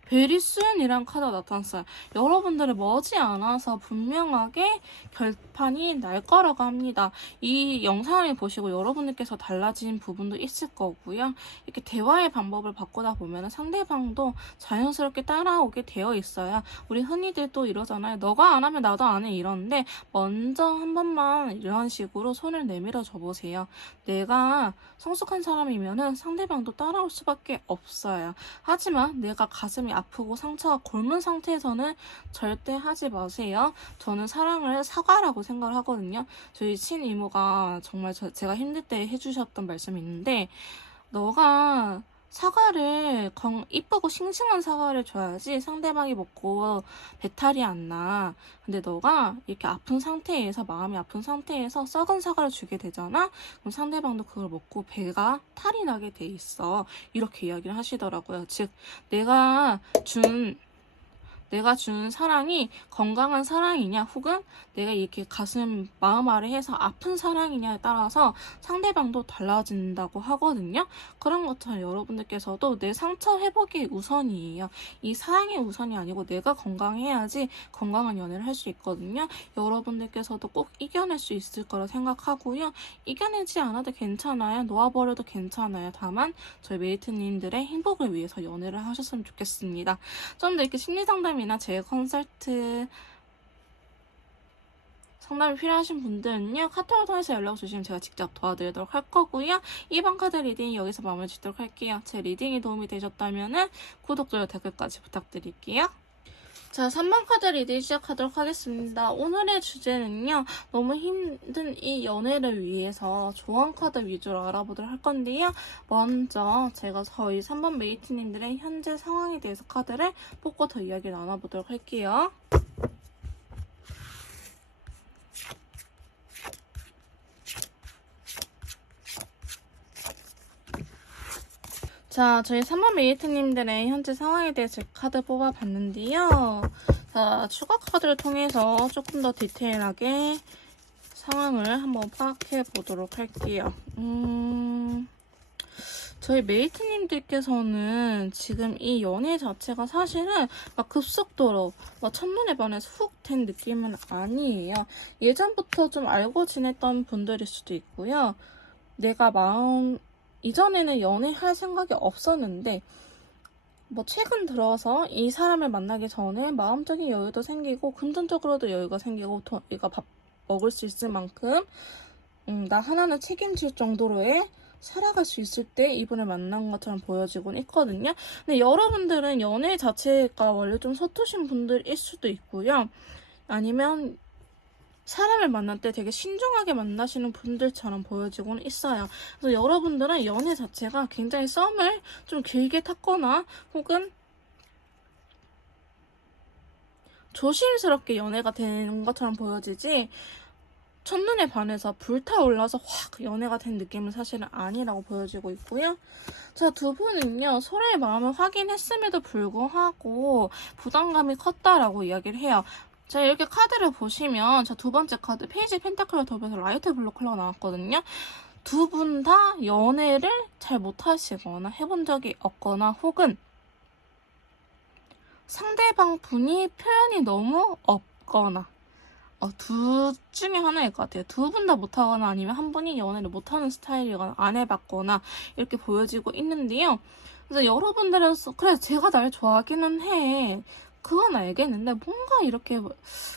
베리순이란 카드가 나타났어요. 여러분들을 머지않아서 분명하게 결판이 날 거라고 합니다. 이 영상을 보시고 여러분들께서 달라진 부분도 있을 거고요. 이렇게 대화의 방법을 바꾸다 보면 상대방도 자연스럽게 따라오게 되어 있어요. 우리 흔히들 또 이러잖아요. 너가 안 하면 나도 안 해, 이러는데 먼저 한 번만 이런 식으로 손을 내밀어 줘 보세요. 내가 성숙한 사람이면 상대방도 따라올 수밖에 없어요. 하지만 내가 가슴이 아프고 상처가 곪은 상태에서는 절대 하지 마세요. 저는 사랑을 사과라고 생각을 하거든요. 저희 친이모가 정말 제가 힘들 때 해주셨던 말씀이 있는데, 너가 사과를 이쁘고 싱싱한 사과를 줘야지 상대방이 먹고 배탈이 안 나. 근데 너가 이렇게 아픈 상태에서, 마음이 아픈 상태에서 썩은 사과를 주게 되잖아? 그럼 상대방도 그걸 먹고 배가 탈이 나게 돼 있어. 이렇게 이야기를 하시더라고요. 즉, 내가 준 사랑이 건강한 사랑이냐, 혹은 내가 이렇게 가슴, 마음 아래 해서 아픈 사랑이냐에 따라서 상대방도 달라진다고 하거든요. 그런 것처럼 여러분들께서도 내 상처 회복이 우선이에요. 이 사랑이 우선이 아니고 내가 건강해야지 건강한 연애를 할 수 있거든요. 여러분들께서도 꼭 이겨낼 수 있을 거라 생각하고요. 이겨내지 않아도 괜찮아요. 놓아버려도 괜찮아요. 다만 저희 메이트님들의 행복을 위해서 연애를 하셨으면 좋겠습니다. 좀 더 이렇게 심리상담이나 제 컨설트 상담이 필요하신 분들은요, 카톡을 통해서 연락 주시면 제가 직접 도와드리도록 할 거고요. 이번 카드 리딩이 여기서 마무리 짓도록 할게요. 제 리딩이 도움이 되셨다면 구독, 좋아요, 댓글까지 부탁드릴게요. 자, 3번 카드 리딩 시작하도록 하겠습니다. 오늘의 주제는요, 너무 힘든 이 연애를 위해서 조언 카드 위주로 알아보도록 할 건데요. 먼저 제가 저희 3번 메이트님들의 현재 상황에 대해서 카드를 뽑고 더 이야기 나눠보도록 할게요. 자, 저희 3번 메이트님들의 현재 상황에 대해서 카드 뽑아봤는데요. 자, 추가 카드를 통해서 조금 더 디테일하게 상황을 한번 파악해 보도록 할게요. 저희 메이트님들께서는 지금 이 연애 자체가 사실은 막 급속도로 막 첫눈에 반해서 훅 된 느낌은 아니에요. 예전부터 좀 알고 지냈던 분들일 수도 있고요. 내가 이전에는 연애할 생각이 없었는데, 뭐 최근 들어서 이 사람을 만나기 전에 마음적인 여유도 생기고 금전적으로도 여유가 생기고 얘가 밥 먹을 수 있을 만큼 나 하나는 책임질 정도로의 살아갈 수 있을 때 이분을 만난 것처럼 보여지곤 있거든요. 근데 여러분들은 연애 자체가 원래 좀 서투신 분들일 수도 있고요. 아니면 사람을 만날 때 되게 신중하게 만나시는 분들처럼 보여지곤 있어요. 그래서 여러분들은 연애 자체가 굉장히 썸을 좀 길게 탔거나 혹은 조심스럽게 연애가 되는 것처럼 보여지지, 첫눈에 반해서 불타올라서 확 연애가 된 느낌은 사실은 아니라고 보여지고 있고요. 자, 두 분은요, 서로의 마음을 확인했음에도 불구하고 부담감이 컸다라고 이야기를 해요. 자, 이렇게 카드를 보시면, 자, 두 번째 카드, 페이지 펜타클과 덮여서 라이트 블루 컬러가 나왔거든요. 두 분 다 연애를 잘 못하시거나 해본 적이 없거나 혹은 상대방 분이 표현이 너무 없거나, 둘 중에 하나일 것 같아요. 두 분 다 못하거나 아니면 한 분이 연애를 못하는 스타일이거나 안 해봤거나 이렇게 보여지고 있는데요. 그래서 여러분들은 그래, 제가 날 좋아하기는 해, 그건 알겠는데 뭔가 이렇게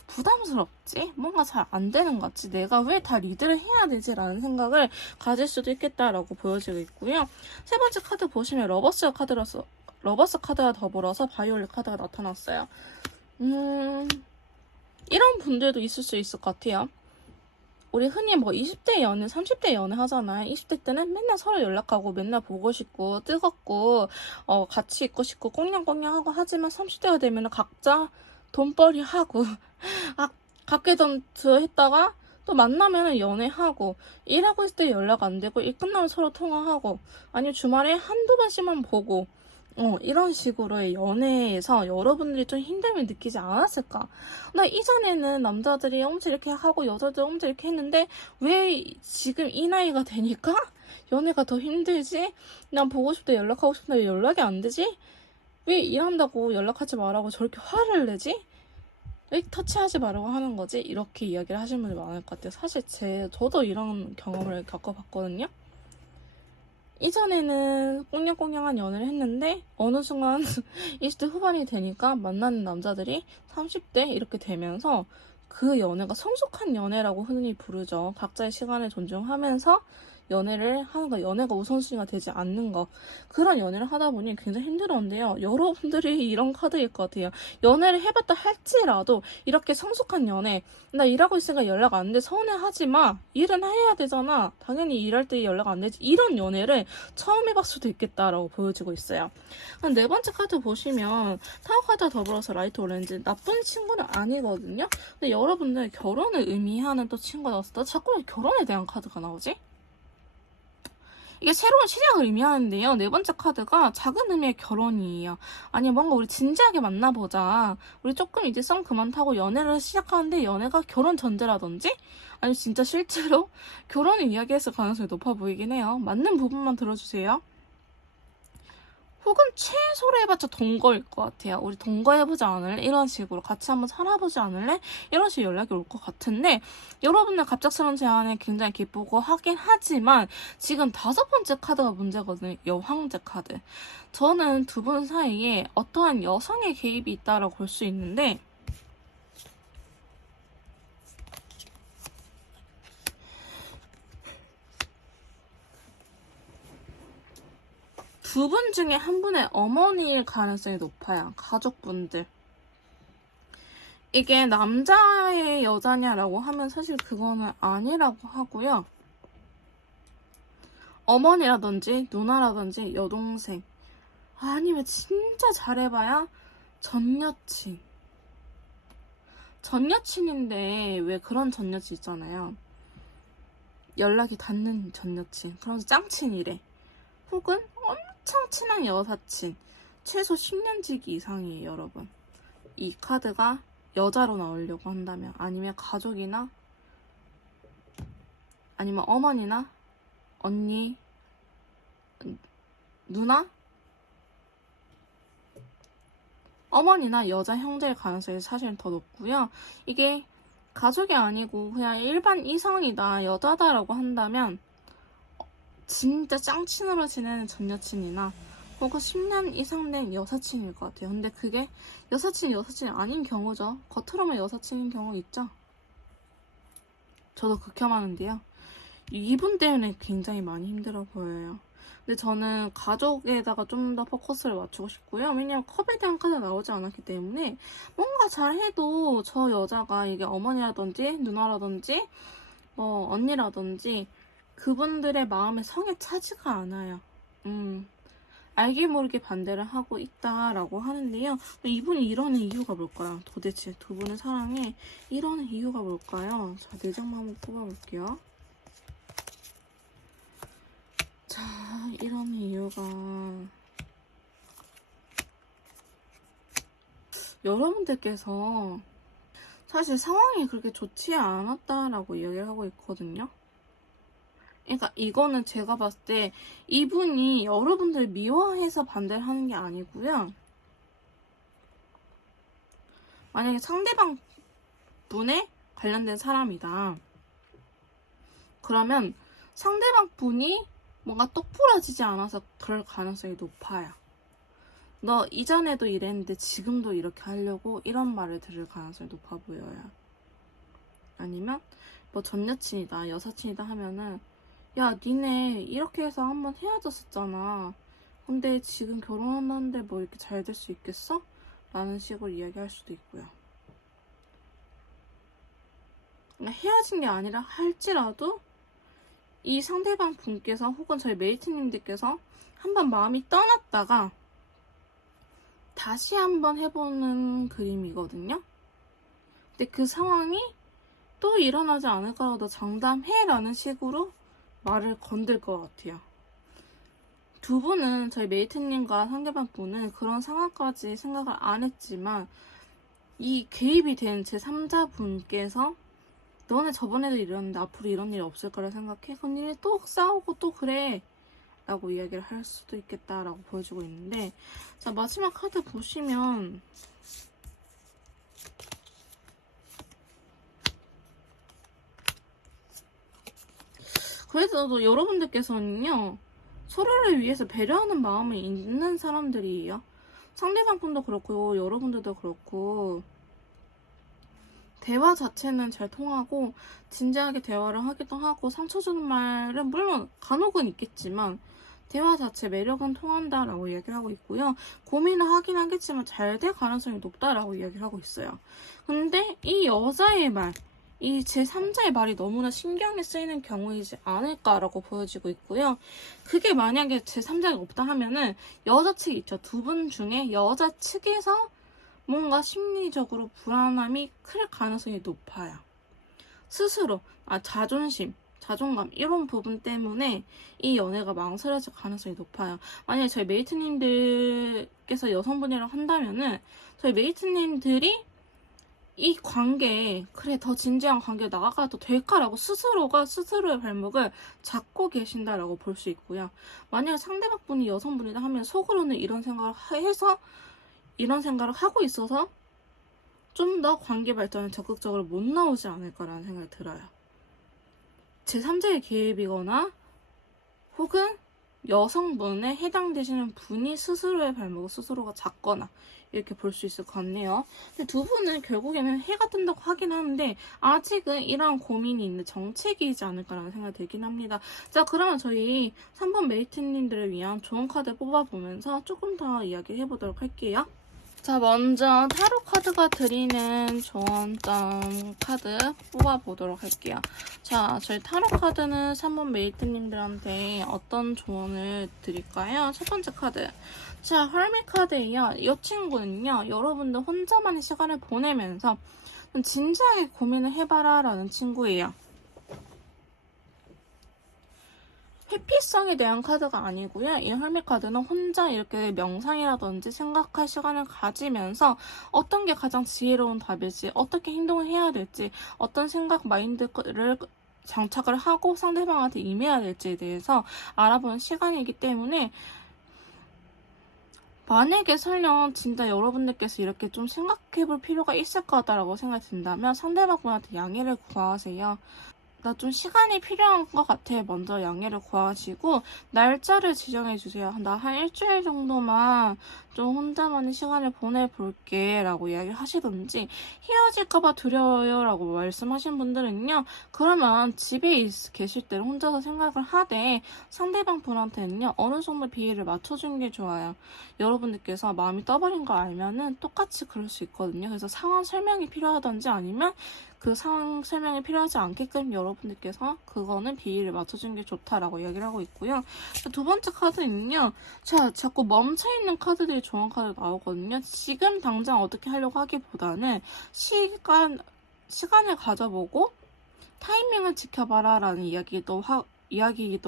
부담스럽지? 뭔가 잘 안 되는 것 같지? 내가 왜 다 리드를 해야 되지? 라는 생각을 가질 수도 있겠다라고 보여지고 있고요. 세 번째 카드 보시면 러버스 카드가 더불어서 바이올렛 카드가 나타났어요. 이런 분들도 있을 수 있을 것 같아요. 우리 흔히 뭐 20대 연애, 30대 연애 하잖아요. 20대 때는 맨날 서로 연락하고 맨날 보고 싶고 뜨겁고 같이 있고 싶고 꽁냥꽁냥하고 하지만 30대가 되면 각자 돈벌이 하고 각계전투 했다가 또 만나면 연애하고 일하고 있을 때 연락 안 되고 일 끝나면 서로 통화하고 아니면 주말에 한두 번씩만 보고 이런 식으로의 연애에서 여러분들이 좀 힘듦을 느끼지 않았을까? 나 이전에는 남자들이 엄청 이렇게 하고 여자들 엄청 이렇게 했는데 왜 지금 이 나이가 되니까 연애가 더 힘들지? 난 보고 싶다 연락하고 싶다 왜 연락이 안 되지? 왜 일한다고 연락하지 말라고 저렇게 화를 내지? 왜 터치하지 말라고 하는 거지? 이렇게 이야기를 하시는 분들이 많을 것 같아요. 사실 저도 이런 경험을 겪어봤거든요. 이전에는 꽁냥꽁냥한 연애를 했는데 어느 순간 20대 후반이 되니까 만나는 남자들이 30대 이렇게 되면서 그 연애가 성숙한 연애라고 흔히 부르죠. 각자의 시간을 존중하면서 연애를 하는 거, 연애가 우선순위가 되지 않는 거. 그런 연애를 하다 보니 굉장히 힘들었는데요. 여러분들이 이런 카드일 것 같아요. 연애를 해봤다 할지라도 이렇게 성숙한 연애, 나 일하고 있으니까 연락 안 돼. 서운해하지 마. 일은 해야 되잖아. 당연히 일할 때 연락 안 되지. 이런 연애를 처음 해봤을 수도 있겠다라고 보여지고 있어요. 네 번째 카드 보시면 타워 카드 더불어서 라이트 오렌지 나쁜 친구는 아니거든요. 근데 여러분들 결혼을 의미하는 또 친구가 나왔어. 자꾸 결혼에 대한 카드가 나오지? 이게 새로운 시작을 의미하는데요. 네 번째 카드가 작은 의미의 결혼이에요. 아니 뭔가 우리 진지하게 만나보자. 우리 조금 이제 썸 그만 타고 연애를 시작하는데 연애가 결혼 전제라든지 아니 진짜 실제로 결혼을 이야기했을 가능성이 높아 보이긴 해요. 맞는 부분만 들어주세요. 혹은 최소로 해봤자 동거일 것 같아요. 우리 동거해보지 않을래? 이런 식으로 같이 한번 살아보지 않을래? 이런 식으로 연락이 올 것 같은데 여러분의 갑작스러운 제안에 굉장히 기쁘고 하긴 하지만 지금 다섯 번째 카드가 문제거든요. 여황제 카드. 저는 두 분 사이에 어떠한 여성의 개입이 있다라고 볼 수 있는데 두 분 중에 한 분의 어머니일 가능성이 높아요. 가족분들. 이게 남자의 여자냐라고 하면 사실 그거는 아니라고 하고요. 어머니라든지 누나라든지 여동생 아니면 진짜 잘해봐야 전 여친. 전 여친인데 왜 그런 전 여친 있잖아요. 연락이 닿는 전 여친. 그러면서 짱친이래. 혹은 엄청 친한 여사친. 최소 10년 지기 이상이에요, 여러분. 이 카드가 여자로 나오려고 한다면 아니면 가족이나 아니면 어머니나 언니, 누나? 어머니나 여자 형제일 가능성이 사실 더 높고요. 이게 가족이 아니고 그냥 일반 이성이다, 여자다라고 한다면 진짜 짱친으로 지내는 전 여친이나 혹은 10년 이상 된 여사친일 것 같아요. 근데 그게 여사친이 아닌 경우죠. 겉으로만 여사친인 경우 있죠. 저도 극혐하는데요. 이분 때문에 굉장히 많이 힘들어 보여요. 근데 저는 가족에다가 좀 더 포커스를 맞추고 싶고요. 왜냐면 컵에 대한 카드가 나오지 않았기 때문에 뭔가 잘해도 저 여자가 이게 어머니라든지 누나라든지 언니라든지 그분들의 마음에 성에 차지가 않아요. 알게 모르게 반대를 하고 있다라고 하는데요. 이분이 이러는 이유가 뭘까요? 도대체 두 분의 사랑에 이러는 이유가 뭘까요? 자, 내장만 한번 뽑아볼게요. 자, 이러는 이유가 여러분들께서 사실 상황이 그렇게 좋지 않았다라고 이야기를 하고 있거든요. 그러니까 이거는 제가 봤을 때 이분이 여러분들 미워해서 반대를 하는 게 아니고요. 만약에 상대방 분에 관련된 사람이다. 그러면 상대방 분이 뭔가 똑부러지지 않아서 그럴 가능성이 높아요. 너 이전에도 이랬는데 지금도 이렇게 하려고 이런 말을 들을 가능성이 높아 보여요. 아니면 뭐 전 여친이다, 여사친이다 하면은 야, 니네 이렇게 해서 한번 헤어졌었잖아. 근데 지금 결혼한다는데 뭐 이렇게 잘 될 수 있겠어? 라는 식으로 이야기할 수도 있고요. 헤어진 게 아니라 할지라도 이 상대방 분께서 혹은 저희 메이트님들께서 한번 마음이 떠났다가 다시 한번 해보는 그림이거든요. 근데 그 상황이 또 일어나지 않을 거라도 장담해 라는 식으로 말을 건들 것 같아요. 두 분은 저희 메이트님과 상대방 분은 그런 상황까지 생각을 안 했지만 이 개입이 된 제3자 분께서 너네 저번에도 이랬는데 앞으로 이런 일이 없을 거라 생각해? 그런 일이 또 싸우고 또 그래 라고 이야기를 할 수도 있겠다라고 보여주고 있는데, 자, 마지막 카드 보시면 그래도 여러분들께서는요 서로를 위해서 배려하는 마음이 있는 사람들이에요. 상대방 분도 그렇고 여러분들도 그렇고 대화 자체는 잘 통하고 진지하게 대화를 하기도 하고 상처 주는 말은 물론 간혹은 있겠지만 대화 자체 매력은 통한다라고 이야기를 하고 있고요. 고민을 하긴 하겠지만 잘 될 가능성이 높다라고 이야기를 하고 있어요. 근데 이 여자의 말, 이 제3자의 말이 너무나 신경이 쓰이는 경우이지 않을까라고 보여지고 있고요. 그게 만약에 제3자가 없다 하면은 여자 측이 있죠. 두 분 중에 여자 측에서 뭔가 심리적으로 불안함이 클 가능성이 높아요. 스스로 자존심, 자존감 이런 부분 때문에 이 연애가 망설여질 가능성이 높아요. 만약에 저희 메이트님들께서 여성분이라고 한다면은 저희 메이트님들이 이 관계에 그래 더 진지한 관계에 나아가도 될까라고 스스로가 스스로의 발목을 잡고 계신다라고 볼 수 있고요. 만약에 상대방분이 여성분이다 하면 속으로는 이런 생각을 해서 이런 생각을 하고 있어서 좀 더 관계 발전에 적극적으로 못 나오지 않을까라는 생각이 들어요. 제3자의 개입이거나 혹은 여성분에 해당되시는 분이 스스로의 발목을 스스로가 잡거나 이렇게 볼 수 있을 것 같네요. 근데 두 분은 결국에는 해가 뜬다고 하긴 하는데 아직은 이러한 고민이 있는 정체기이지 않을까라는 생각이 들긴 합니다. 자, 그러면 저희 3번 메이트님들을 위한 좋은 카드 뽑아보면서 조금 더 이야기해보도록 할게요. 자, 먼저 타로 카드가 드리는 조언점 카드 뽑아보도록 할게요. 자, 저희 타로 카드는 3번 메이트님들한테 어떤 조언을 드릴까요? 첫 번째 카드. 자, 헐밋 카드예요. 이 친구는요, 여러분들 혼자만의 시간을 보내면서 좀 진지하게 고민을 해봐라 라는 친구예요. 회피성에 대한 카드가 아니고요. 이 헐밋 카드는 혼자 이렇게 명상이라든지 생각할 시간을 가지면서 어떤 게 가장 지혜로운 답일지, 어떻게 행동을 해야 될지, 어떤 생각 마인드를 장착을 하고 상대방한테 임해야 될지에 대해서 알아보는 시간이기 때문에 만약에 설령 진짜 여러분들께서 이렇게 좀 생각해 볼 필요가 있을 거다라고 생각이 든다면 상대방분한테 양해를 구하세요. 나 좀 시간이 필요한 것 같아. 먼저 양해를 구하시고 날짜를 지정해 주세요. 나 한 일주일 정도만 좀 혼자만의 시간을 보내볼게 라고 이야기를 하시든지, 헤어질까봐 두려워요 라고 말씀하신 분들은요, 그러면 집에 계실 때는 혼자서 생각을 하되 상대방 분한테는요 어느 정도 비율을 맞춰주는 게 좋아요. 여러분들께서 마음이 떠버린 걸 알면은 똑같이 그럴 수 있거든요. 그래서 상황 설명이 필요하든지 아니면 그 상황 설명이 필요하지 않게끔 여러분들께서 그거는 비율을 맞춰주는 게 좋다라고 이야기를 하고 있고요. 두 번째 카드는요, 자, 자꾸 멈춰있는 카드들이 좋은 카드 나오거든요. 지금 당장 어떻게 하려고 하기보다는 시간을 가져보고 타이밍을 지켜봐라 라는 이야기이기도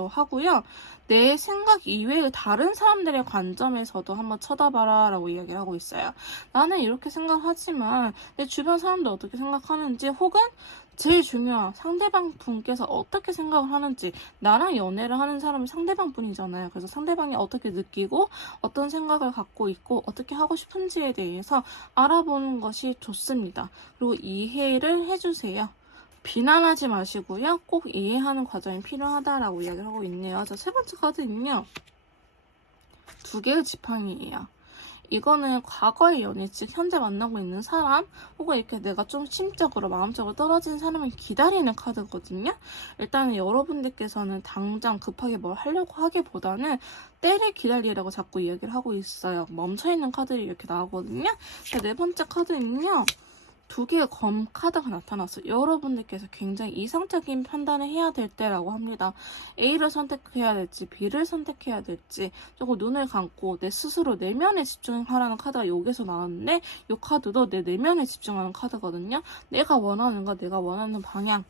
하고요. 내 생각 이외의 다른 사람들의 관점에서도 한번 쳐다봐라 라고 이야기를 하고 있어요. 나는 이렇게 생각하지만 내 주변 사람들 어떻게 생각하는지, 혹은 제일 중요한 상대방 분께서 어떻게 생각을 하는지, 나랑 연애를 하는 사람이 상대방 분이잖아요. 그래서 상대방이 어떻게 느끼고 어떤 생각을 갖고 있고 어떻게 하고 싶은지에 대해서 알아보는 것이 좋습니다. 그리고 이해를 해주세요. 비난하지 마시고요. 꼭 이해하는 과정이 필요하다라고 이야기를 하고 있네요. 자, 세 번째 카드는요, 두 개의 지팡이예요. 이거는 과거의 연애, 즉 현재 만나고 있는 사람 혹은 이렇게 내가 좀 심적으로 마음적으로 떨어진 사람을 기다리는 카드거든요. 일단은 여러분들께서는 당장 급하게 뭘 하려고 하기보다는 때를 기다리라고 자꾸 이야기를 하고 있어요. 멈춰있는 카드들이 이렇게 나오거든요. 네 번째 카드는요. 두 개의 검 카드가 나타났어요. 여러분들께서 굉장히 이상적인 판단을 해야 될 때라고 합니다. A를 선택해야 될지 B를 선택해야 될지 조금 눈을 감고 내 스스로 내면에 집중하라는 카드가 여기서 나왔는데 이 카드도 내 내면에 집중하는 카드거든요. 내가 원하는 거, 내가 원하는 방향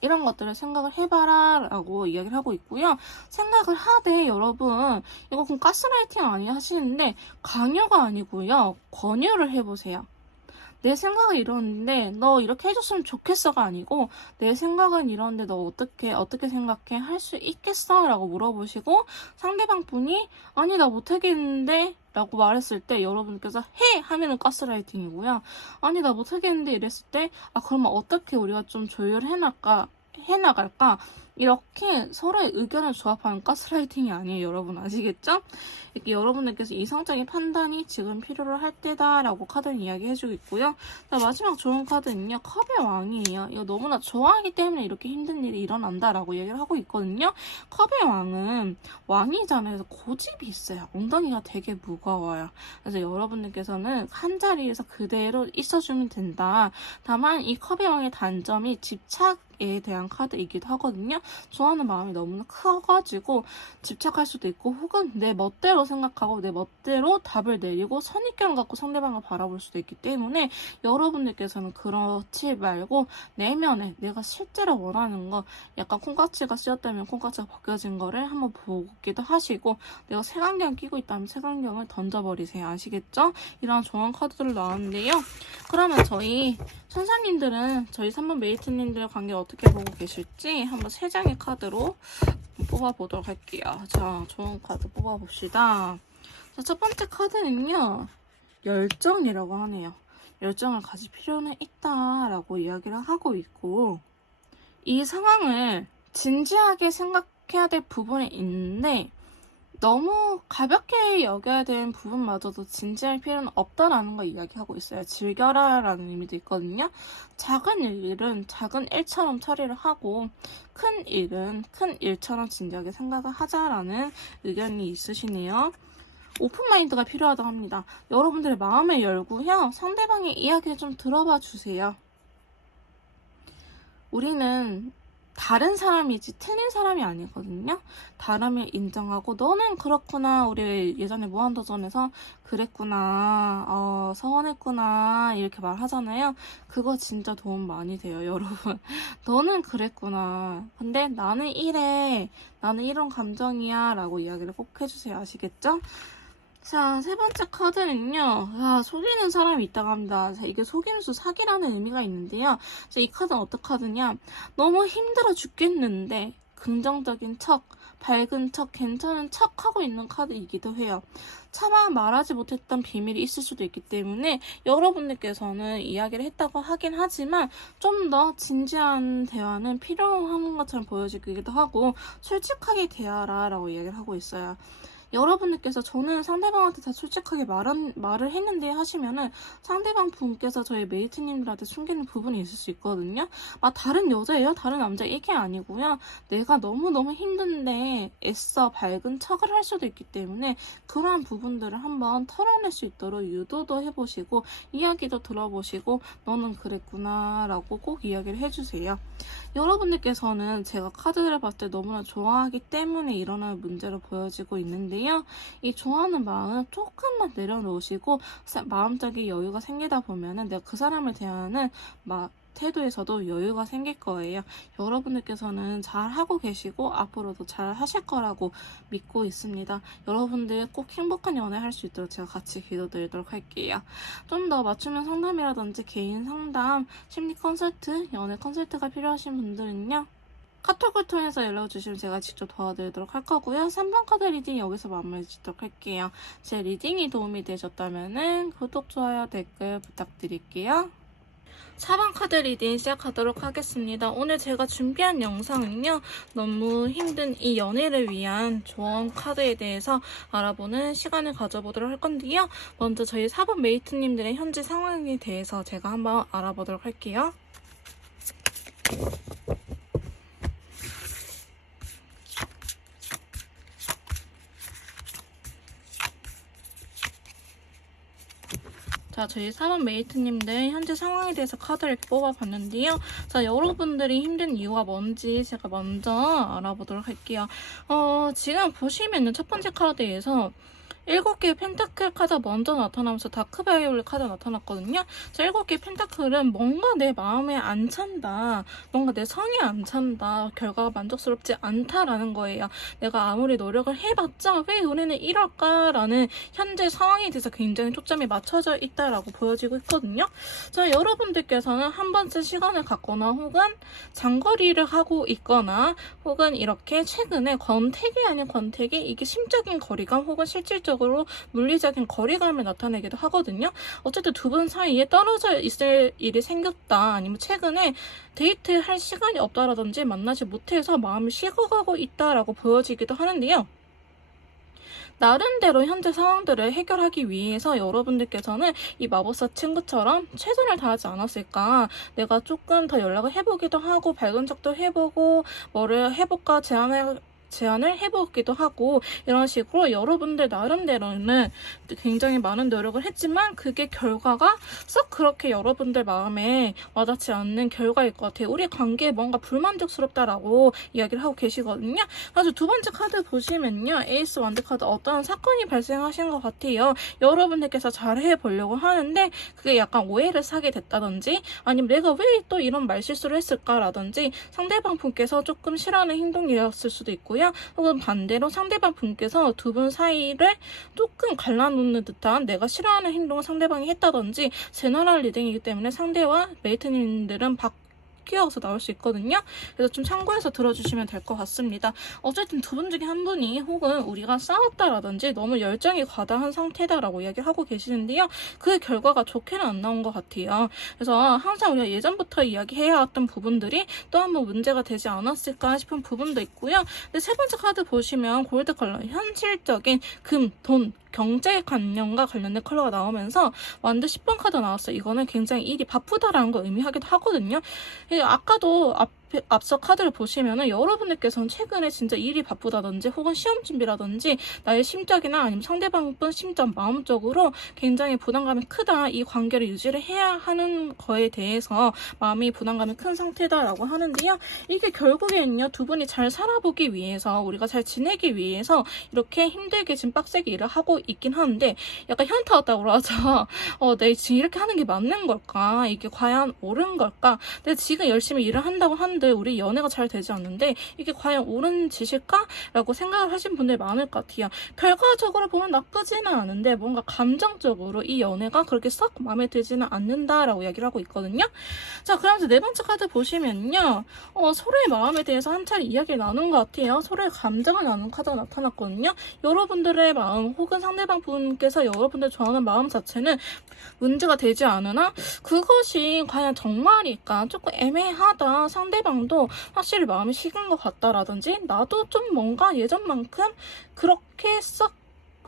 이런 것들을 생각을 해봐라 라고 이야기를 하고 있고요. 생각을 하되 여러분 이거 그럼 가스라이팅 아니 하시는데 강요가 아니고요. 권유를 해보세요. 내 생각은 이러는데 너 이렇게 해줬으면 좋겠어가 아니고 내 생각은 이러는데 너 어떻게 생각해? 할 수 있겠어? 라고 물어보시고 상대방 분이 아니 나 못하겠는데 라고 말했을 때 여러분께서 해! 하면은 가스라이팅이고요. 아니 나 못하겠는데 이랬을 때 아 그러면 어떻게 우리가 좀 해나갈까? 이렇게 서로의 의견을 조합하는 가스라이팅이 아니에요. 여러분 아시겠죠? 이렇게 여러분들께서 이성적인 판단이 지금 필요로 할 때다라고 카드는 이야기해주고 있고요. 자, 마지막 좋은 카드는요. 컵의 왕이에요. 이거 너무나 좋아하기 때문에 이렇게 힘든 일이 일어난다라고 얘기를 하고 있거든요. 컵의 왕은 왕이잖아요. 그래서 고집이 있어요. 엉덩이가 되게 무거워요. 그래서 여러분들께서는 한 자리에서 그대로 있어주면 된다. 다만 이 컵의 왕의 단점이 집착에 대한 카드이기도 하거든요. 좋아하는 마음이 너무나 커가지고 집착할 수도 있고 혹은 내 멋대로 생각하고 내 멋대로 답을 내리고 선입견을 갖고 상대방을 바라볼 수도 있기 때문에 여러분들께서는 그렇지 말고 내면에 내가 실제로 원하는 거 약간 콩깍지가 씌었다면 콩깍지가 벗겨진 거를 한번 보기도 하시고 내가 색안경 끼고 있다면 색안경을 던져버리세요. 아시겠죠? 이런 좋은 카드들 나왔는데요. 그러면 저희 천사님들은 저희 3번 메이트님들의 관계 어떻게 보고 계실지 한번 3장의 카드로 뽑아보도록 할게요. 자, 좋은 카드 뽑아봅시다. 자, 첫 번째 카드는요. 열정이라고 하네요. 열정을 가질 필요는 있다라고 이야기를 하고 있고 이 상황을 진지하게 생각해야 될 부분이 있는데 너무 가볍게 여겨야 되는 부분마저도 진지할 필요는 없다라는 걸 이야기하고 있어요. 즐겨라 라는 의미도 있거든요. 작은 일은 작은 일처럼 처리를 하고 큰 일은 큰 일처럼 진지하게 생각을 하자라는 의견이 있으시네요. 오픈마인드가 필요하다고 합니다. 여러분들의 마음을 열고요. 상대방의 이야기를 좀 들어봐 주세요. 우리는 다른 사람이지 틀린 사람이 아니거든요. 다름을 인정하고 너는 그렇구나. 우리 예전에 무한도전에서 그랬구나. 서운했구나. 이렇게 말하잖아요. 그거 진짜 도움 많이 돼요. 여러분. 너는 그랬구나. 근데 나는 이래. 나는 이런 감정이야. 라고 이야기를 꼭 해주세요. 아시겠죠? 자, 세 번째 카드는요. 속이는 사람이 있다고 합니다. 자, 이게 속임수 사기라는 의미가 있는데요. 자, 이 카드는 어떤 카드냐? 너무 힘들어 죽겠는데 긍정적인 척, 밝은 척, 괜찮은 척 하고 있는 카드이기도 해요. 차마 말하지 못했던 비밀이 있을 수도 있기 때문에 여러분들께서는 이야기를 했다고 하긴 하지만 좀 더 진지한 대화는 필요한 것처럼 보여지기도 하고 솔직하게 대하라 라고 이야기를 하고 있어요. 여러분들께서 저는 상대방한테 다 솔직하게 말을 했는데 하시면은 상대방 분께서 저희 메이트님들한테 숨기는 부분이 있을 수 있거든요. 다른 여자예요? 다른 남자 이게 아니고요. 내가 너무너무 힘든데 애써 밝은 척을 할 수도 있기 때문에 그러한 부분들을 한번 털어낼 수 있도록 유도도 해보시고 이야기도 들어보시고 너는 그랬구나 라고 꼭 이야기를 해주세요. 여러분들께서는 제가 카드를 봤을 때 너무나 좋아하기 때문에 일어나는 문제로 보여지고 있는데요. 이 좋아하는 마음은 조금만 내려놓으시고 마음적인 여유가 생기다 보면은 내가 그 사람을 대하는 태도에서도 여유가 생길 거예요. 여러분들께서는 잘 하고 계시고 앞으로도 잘 하실 거라고 믿고 있습니다. 여러분들 꼭 행복한 연애 할 수 있도록 제가 같이 기도드리도록 할게요. 좀 더 맞춤형 상담이라든지 개인 상담, 심리 컨설트, 연애 컨설트가 필요하신 분들은요. 카톡을 통해서 연락을 주시면 제가 직접 도와드리도록 할 거고요. 3번 카드 리딩 여기서 마무리 짓도록 할게요. 제 리딩이 도움이 되셨다면 구독, 좋아요, 댓글 부탁드릴게요. 4번 카드 리딩 시작하도록 하겠습니다. 오늘 제가 준비한 영상은요, 너무 힘든 이 연애를 위한 조언 카드에 대해서 알아보는 시간을 가져보도록 할 건데요. 먼저 저희 4번 메이트님들의 현재 상황에 대해서 제가 한번 알아보도록 할게요. 자, 저희 4번 메이트님들 현재 상황에 대해서 카드를 뽑아봤는데요. 자, 여러분들이 힘든 이유가 뭔지 제가 먼저 알아보도록 할게요. 지금 보시면은 첫 번째 카드에서 7개의 펜타클 카드 먼저 나타나면서 다크바이올렛 카드 나타났거든요. 자, 7개의 펜타클은 뭔가 내 마음에 안 찬다, 뭔가 내 성에 안 찬다, 결과가 만족스럽지 않다라는 거예요. 내가 아무리 노력을 해봤자 왜 우리는 이럴까라는 현재 상황에 대해서 굉장히 초점이 맞춰져 있다라고 보여지고 있거든요. 자, 여러분들께서는 한 번쯤 시간을 갖거나 혹은 장거리를 하고 있거나 혹은 이렇게 최근에 권태기 아닌 권태기, 이게 심적인 거리감 혹은 실질적으로 물리적인 거리감을 나타내기도 하거든요. 어쨌든 두 분 사이에 떨어져 있을 일이 생겼다, 아니면 최근에 데이트할 시간이 없다라든지 만나지 못해서 마음이 식어가고 있다라고 보여지기도 하는데요. 나름대로 현재 상황들을 해결하기 위해서 여러분들께서는 이 마법사 친구처럼 최선을 다하지 않았을까. 내가 조금 더 연락을 해보기도 하고 밝은 척도 해보고 뭐를 해볼까 제안을 해보기도 하고, 이런 식으로 여러분들 나름대로는 굉장히 많은 노력을 했지만 그게 결과가 썩 그렇게 여러분들 마음에 와닿지 않는 결과일 것 같아요. 우리 관계에 뭔가 불만족스럽다라고 이야기를 하고 계시거든요. 그래서 두 번째 카드 보시면요, 에이스 완드 카드, 어떤 사건이 발생하신 것 같아요. 여러분들께서 잘해보려고 하는데 그게 약간 오해를 사게 됐다든지, 아니면 내가 왜 또 이런 말실수를 했을까라든지 상대방 분께서 조금 싫어하는 행동이었을 수도 있고요. 혹은 반대로 상대방 분께서 두 분 사이를 조금 갈라놓는 듯한 내가 싫어하는 행동을 상대방이 했다든지, 제너럴 리딩이기 때문에 상대와 메이트님들은 끼어서 나올 수 있거든요. 그래서 좀 참고해서 들어주시면 될 것 같습니다. 어쨌든 두 분 중에 한 분이 혹은 우리가 싸웠다라든지 너무 열정이 과다한 상태다라고 이야기를 하고 계시는데요. 그 결과가 좋게는 안 나온 것 같아요. 그래서 항상 우리가 예전부터 이야기해왔던 부분들이 또 한번 문제가 되지 않았을까 싶은 부분도 있고요. 근데 세 번째 카드 보시면 골드 컬러, 현실적인 금, 돈, 경제관념과 관련된 컬러가 나오면서 완드 10번 카드 나왔어요. 이거는 굉장히 일이 바쁘다라는 걸 의미하기도 하거든요. 아까도 앞서 카드를 보시면은 여러분들께서는 최근에 진짜 일이 바쁘다든지 혹은 시험 준비라든지 나의 심적이나 아니면 상대방분 심적, 마음적으로 굉장히 부담감이 크다, 이 관계를 유지를 해야 하는 거에 대해서 마음이 부담감이 큰 상태다라고 하는데요. 이게 결국에는요, 두 분이 잘 살아보기 위해서, 우리가 잘 지내기 위해서 이렇게 힘들게 지금 빡세게 일을 하고 있긴 하는데, 약간 현타 왔다고 하죠. 내가 지금 이렇게 하는 게 맞는 걸까? 이게 과연 옳은 걸까? 내가 지금 열심히 일을 한다고 하는데 우리 연애가 잘 되지 않는데 이게 과연 옳은 짓일까? 라고 생각을 하신 분들이 많을 것 같아요. 결과적으로 보면 나쁘지는 않은데 뭔가 감정적으로 이 연애가 그렇게 썩 마음에 들지는 않는다라고 이야기를 하고 있거든요. 자, 그러면서 네 번째 카드 보시면요, 서로의 마음에 대해서 한 차례 이야기를 나눈 것 같아요. 서로의 감정을 나눈 카드가 나타났거든요. 여러분들의 마음 혹은 상대방 분께서 여러분들 좋아하는 마음 자체는 문제가 되지 않으나 그것이 과연 정말일까? 조금 애매하다, 상대방도 확실히 마음이 식은 것 같다라든지 나도 좀 뭔가 예전만큼 그렇게 썩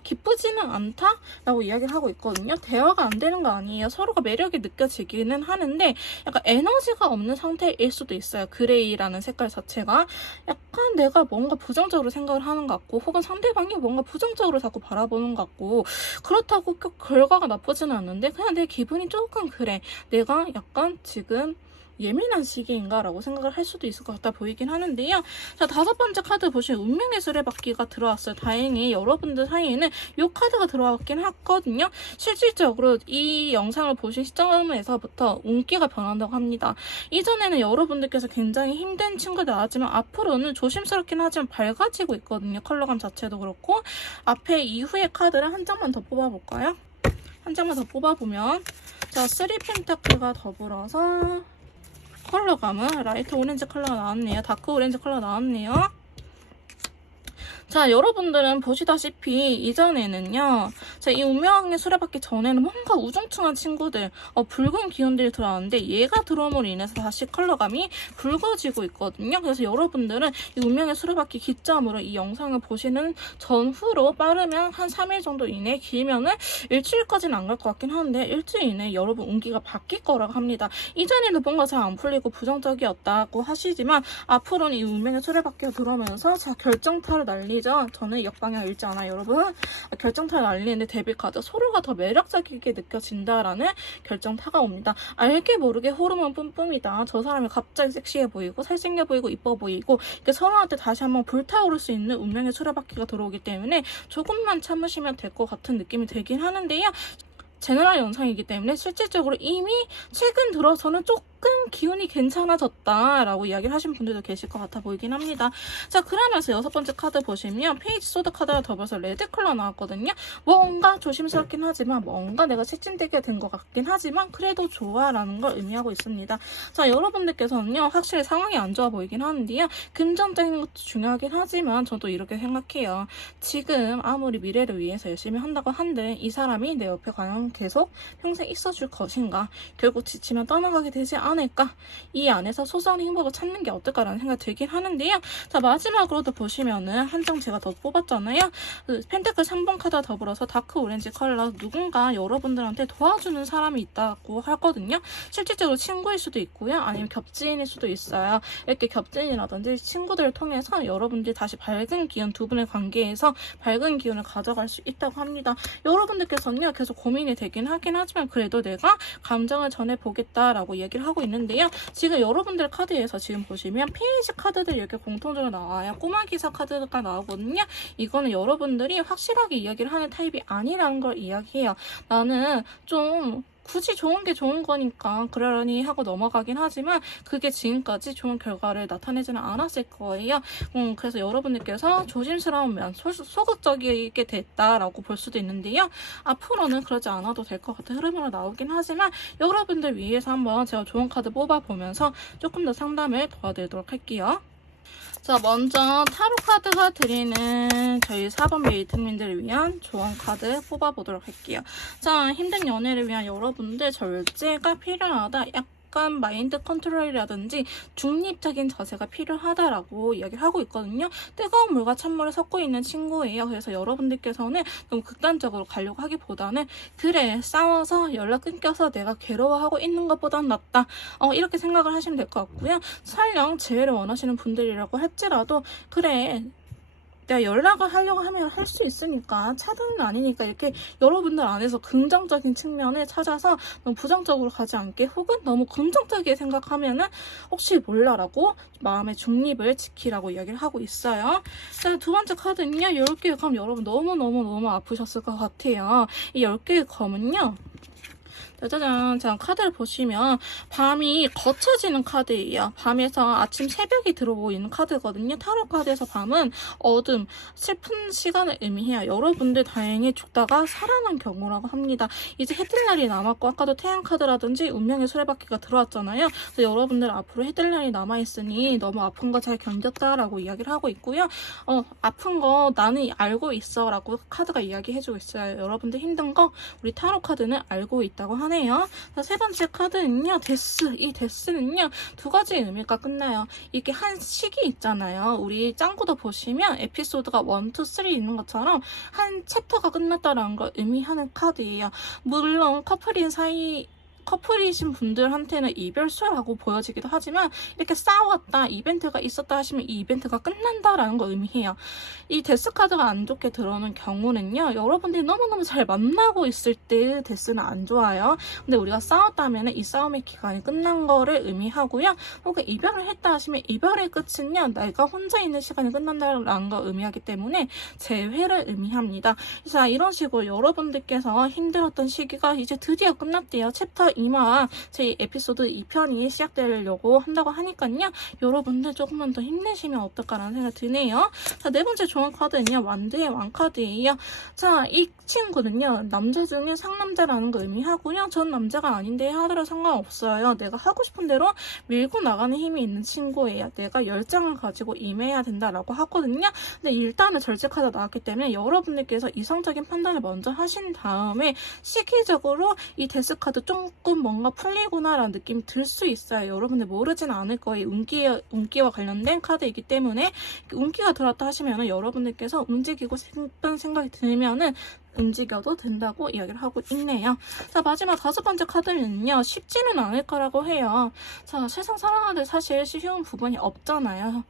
기쁘지는 않다라고 이야기를 하고 있거든요. 대화가 안 되는 거 아니에요. 서로가 매력이 느껴지기는 하는데 약간 에너지가 없는 상태일 수도 있어요. 그레이라는 색깔 자체가 약간 내가 뭔가 부정적으로 생각을 하는 것 같고, 혹은 상대방이 뭔가 부정적으로 자꾸 바라보는 것 같고, 그렇다고 결과가 나쁘지는 않는데 그냥 내 기분이 조금 그래, 내가 약간 지금 예민한 시기인가 라고 생각을 할 수도 있을 것 같아 보이긴 하는데요. 자, 다섯 번째 카드 보시면 운명의 수레바퀴가 들어왔어요. 다행히 여러분들 사이에는 이 카드가 들어왔긴 했거든요. 실질적으로 이 영상을 보신 시점에서부터 운기가 변한다고 합니다. 이전에는 여러분들께서 굉장히 힘든 친구들 나왔지만 앞으로는 조심스럽긴 하지만 밝아지고 있거든요. 컬러감 자체도 그렇고. 앞에 이후의 카드를 한 장만 더 뽑아볼까요? 한 장만 더 뽑아보면, 자, 3 펜타클과 더불어서 컬러감은 라이트 오렌지 컬러가 나왔네요. 다크 오렌지 컬러가 나왔네요. 자, 여러분들은 보시다시피 이전에는요, 자, 이 운명의 수레바퀴 전에는 뭔가 우중충한 친구들, 붉은 기운들이 들어왔는데 얘가 들어옴으로 인해서 다시 컬러감이 붉어지고 있거든요. 그래서 여러분들은 이 운명의 수레바퀴 기점으로 이 영상을 보시는 전후로 빠르면 한 3일 정도 이내, 길면은 일주일까지는 안 갈 것 같긴 하는데 일주일 이내 여러분 운기가 바뀔 거라고 합니다. 이전에는 뭔가 잘 안 풀리고 부정적이었다고 하시지만 앞으로는 이 운명의 수레바퀴가 들어오면서 자, 결정타를 날리죠. 저는 역방향 읽지 않아요, 여러분. 결정타를 날리는데 데빌카드 서로가 더 매력적이게 느껴진다라는 결정타가 옵니다. 알게 모르게 호르몬 뿜뿜이다. 저 사람이 갑자기 섹시해 보이고 잘생겨 보이고 이뻐 보이고 서로한테 다시 한번 불타오를 수 있는 운명의 수레바퀴가 들어오기 때문에 조금만 참으시면 될 것 같은 느낌이 들긴 하는데요. 제너럴 영상이기 때문에 실질적으로 이미 최근 들어서는 조금 기운이 괜찮아졌다라고 이야기를 하신 분들도 계실 것 같아 보이긴 합니다. 자, 그러면서 6번째 카드 보시면 페이지 소드 카드와 더불어서 레드 컬러 나왔거든요. 뭔가 조심스럽긴 하지만 뭔가 내가 칭찬되게 된 것 같긴 하지만 그래도 좋아라는 걸 의미하고 있습니다. 자, 여러분들께서는요, 확실히 상황이 안 좋아 보이긴 하는데요. 금전적인 것도 중요하긴 하지만 저도 이렇게 생각해요. 지금 아무리 미래를 위해서 열심히 한다고 한들 이 사람이 내 옆에 과연 계속 평생 있어줄 것인가, 결국 지치면 떠나가게 되지 않을까, 이 안에서 소소한 행복을 찾는 게 어떨까라는 생각이 들긴 하는데요. 자, 마지막으로도 보시면은 한 장 제가 더 뽑았잖아요. 그 펜타클 3번 카드와 더불어서 다크 오렌지 컬러, 누군가 여러분들한테 도와주는 사람이 있다고 하거든요. 실질적으로 친구일 수도 있고요, 아니면 겹지인일 수도 있어요. 이렇게 겹지인이라든지 친구들을 통해서 여러분들이 다시 밝은 기운, 두 분의 관계에서 밝은 기운을 가져갈 수 있다고 합니다. 여러분들께서는요, 계속 고민이 되긴 하긴 하지만 그래도 내가 감정을 전해보겠다라고 얘기를 하고 있는데요. 지금 여러분들 카드에서 지금 보시면 페이지 카드들이 이렇게 공통적으로 나와요. 꼬마 기사 카드가 나오거든요. 이거는 여러분들이 확실하게 이야기를 하는 타입이 아니라는 걸 이야기해요. 나는 좀 굳이 좋은 게 좋은 거니까 그러려니 하고 넘어가긴 하지만 그게 지금까지 좋은 결과를 나타내지는 않았을 거예요. 그래서 여러분들께서 조심스러우면 소극적이게 됐다라고 볼 수도 있는데요. 앞으로는 그러지 않아도 될 것 같은 흐름으로 나오긴 하지만 여러분들 위해서 한번 제가 좋은 카드 뽑아보면서 조금 더 상담을 도와드리도록 할게요. 자, 먼저 타로 카드가 드리는 저희 4번 메이트님들을 위한 조언 카드 뽑아보도록 할게요. 자, 힘든 연애를 위한 여러분들 절제가 필요하다. 약간 마인드 컨트롤이라든지 중립적인 자세가 필요하다라고 이야기를 하고 있거든요. 뜨거운 물과 찬물을 섞고 있는 친구예요. 그래서 여러분들께서는 너무 극단적으로 가려고 하기보다는 그래, 싸워서 연락 끊겨서 내가 괴로워하고 있는 것보단 낫다, 이렇게 생각을 하시면 될 것 같고요. 설령 재회를 원하시는 분들이라고 할지라도 그래, 내가 연락을 하려고 하면 할 수 있으니까 차단은 아니니까 이렇게 여러분들 안에서 긍정적인 측면을 찾아서 너무 부정적으로 가지 않게, 혹은 너무 긍정적이게 생각하면은 혹시 몰라라고 마음의 중립을 지키라고 이야기를 하고 있어요. 자, 두 번째 카드는요, 10개의 검. 여러분 너무 아프셨을 것 같아요. 이 10개의 검은요, 짜자잔. 자, 카드를 보시면 밤이 거쳐지는 카드예요. 밤에서 아침 새벽이 들어오는 카드거든요. 타로 카드에서 밤은 어둠, 슬픈 시간을 의미해요. 여러분들 다행히 죽다가 살아난 경우라고 합니다. 이제 해뜰 날이 남았고 아까도 태양 카드라든지 운명의 수레바퀴가 들어왔잖아요. 그래서 여러분들 앞으로 해뜰 날이 남아있으니 너무 아픈 거 잘 견뎠다라고 이야기를 하고 있고요. 아픈 거 나는 알고 있어 라고 카드가 이야기해주고 있어요. 여러분들 힘든 거 우리 타로 카드는 알고 있다고 하네요. 자, 세 번째 카드는요, 데스. 이 데스는요, 두 가지 의미가 끝나요. 이게 한 시기 있잖아요. 우리 짱구도 보시면 에피소드가 1, 2, 3 있는 것처럼 한 챕터가 끝났다라는 걸 의미하는 카드예요. 물론 커플이신 분들한테는 이별수라고 보여지기도 하지만 이렇게 싸웠다, 이벤트가 있었다 하시면 이 이벤트가 끝난다라는 걸 의미해요. 이 데스 카드가 안 좋게 들어오는 경우는요, 여러분들이 너무너무 잘 만나고 있을 때 데스는 안 좋아요. 근데 우리가 싸웠다면 이 싸움의 기간이 끝난 거를 의미하고요. 혹은 이별을 했다 하시면 이별의 끝은요, 내가 혼자 있는 시간이 끝난다라는 걸 의미하기 때문에 재회를 의미합니다. 자, 이런 식으로 여러분들께서 힘들었던 시기가 이제 드디어 끝났대요. 챕터 이마 제 에피소드 2편이 시작되려고 한다고 하니까요. 여러분들 조금만 더 힘내시면 어떨까라는 생각이 드네요. 자, 네 번째 좋은 카드는요. 완드의 왕카드예요. 자, 이 친구는요. 남자 중에 상남자라는 걸 의미하고요. 전 남자가 아닌데 하더라도 상관없어요. 내가 하고 싶은 대로 밀고 나가는 힘이 있는 친구예요. 내가 열정을 가지고 임해야 된다라고 하거든요. 근데 일단은 절제 카드 나왔기 때문에 여러분들께서 이성적인 판단을 먼저 하신 다음에 시기적으로 이 데스 카드 조금 뭔가 풀리구나라는 느낌이 들 수 있어요. 여러분들 모르진 않을 거예요. 운기와 관련된 카드이기 때문에 운기가 들었다 하시면은 여러분들께서 움직이고 싶은 생각이 들면은 움직여도 된다고 이야기를 하고 있네요. 자, 마지막 다섯 번째 카드는요. 쉽지는 않을 거라고 해요. 자, 세상 살아가는데 사실 쉬운 부분이 없잖아요.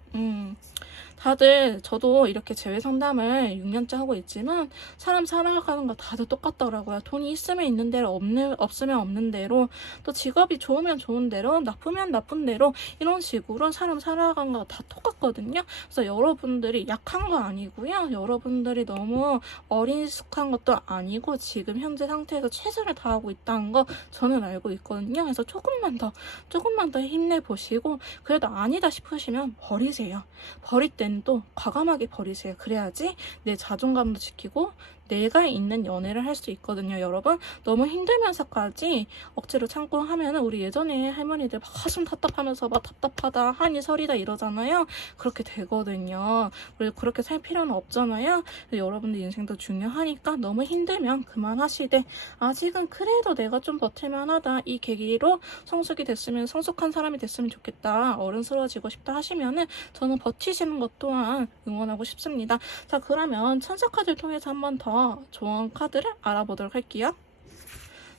다들 저도 이렇게 재회 상담을 6년째 하고 있지만 사람 살아가는 거 다들 똑같더라고요. 돈이 있으면 있는 대로 없으면 없는 대로 또 직업이 좋으면 좋은 대로 나쁘면 나쁜 대로 이런 식으로 사람 살아가는 거 다 똑같거든요. 그래서 여러분들이 약한 거 아니고요. 여러분들이 너무 어린숙한 것도 아니고 지금 현재 상태에서 최선을 다하고 있다는 거 저는 알고 있거든요. 그래서 조금만 더 힘내보시고 그래도 아니다 싶으시면 버리세요. 버릴 때는 또 과감하게 버리세요. 그래야지 내 자존감도 지키고 내가 있는 연애를 할 수 있거든요. 여러분 너무 힘들면서까지 억지로 참고 하면은 우리 예전에 할머니들 막 가슴 답답하면서 막 답답하다 한이 서리다 이러잖아요. 그렇게 되거든요. 그리고 그렇게 살 필요는 없잖아요. 여러분들 인생도 중요하니까 너무 힘들면 그만하시되 아직은 그래도 내가 좀 버틸만하다 이 계기로 성숙한 사람이 됐으면 좋겠다. 어른스러워지고 싶다 하시면은 저는 버티시는 것 또한 응원하고 싶습니다. 자, 그러면 천사 카드를 통해서 한 번 더 좋은 카드를 알아보도록 할게요.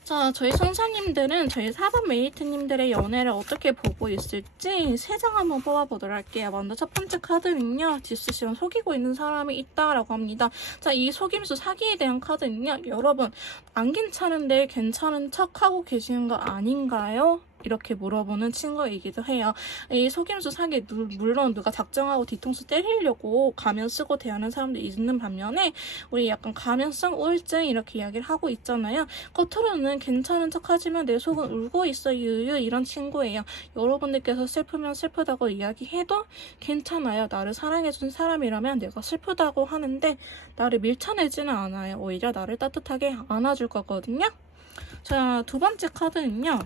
자, 저희 선사님들은 저희 4번 메이트님들의 연애를 어떻게 보고 있을지 3장 한번 뽑아보도록 할게요. 먼저 첫 번째 카드는요. 디스 씨랑 속이고 있는 사람이 있다라고 합니다. 자, 이 속임수 사기에 대한 카드는요. 여러분, 안 괜찮은데 괜찮은 척하고 계시는 거 아닌가요? 이렇게 물어보는 친구이기도 해요. 이 속임수 사기 물론 누가 작정하고 뒤통수 때리려고 가면 쓰고 대하는 사람도 있는 반면에 우리 약간 가면성 우울증 이렇게 이야기를 하고 있잖아요. 겉으로는 괜찮은 척하지만 내 속은 울고 있어 유유 이런 친구예요. 여러분들께서 슬프면 슬프다고 이야기해도 괜찮아요. 나를 사랑해준 사람이라면 내가 슬프다고 하는데 나를 밀쳐내지는 않아요. 오히려 나를 따뜻하게 안아줄 거거든요. 자, 두 번째 카드는요.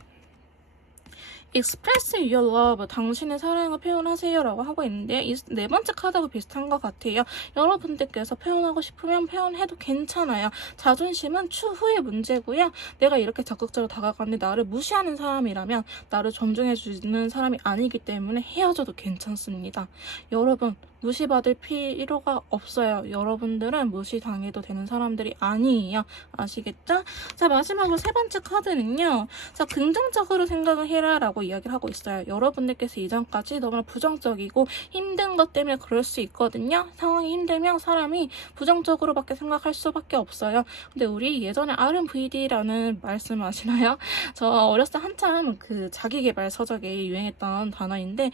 Express your love, 당신의 사랑을 표현하세요 라고 하고 있는데 이 네 번째 카드하고 비슷한 것 같아요. 여러분들께서 표현하고 싶으면 표현해도 괜찮아요. 자존심은 추후의 문제고요. 내가 이렇게 적극적으로 다가가는데 나를 무시하는 사람이라면 나를 존중해주는 사람이 아니기 때문에 헤어져도 괜찮습니다. 여러분 무시받을 필요가 없어요. 여러분들은 무시당해도 되는 사람들이 아니에요. 아시겠죠? 자, 마지막으로 세 번째 카드는요. 자, 긍정적으로 생각을 해라 라고 이야기를 하고 있어요. 여러분들께서 이전까지 너무나 부정적이고 힘든 것 때문에 그럴 수 있거든요. 상황이 힘들면 사람이 부정적으로밖에 생각할 수밖에 없어요. 근데 우리 예전에 RMVD라는 말씀 아시나요? 저 어렸을 때 한참 그 자기계발 서적에 유행했던 단어인데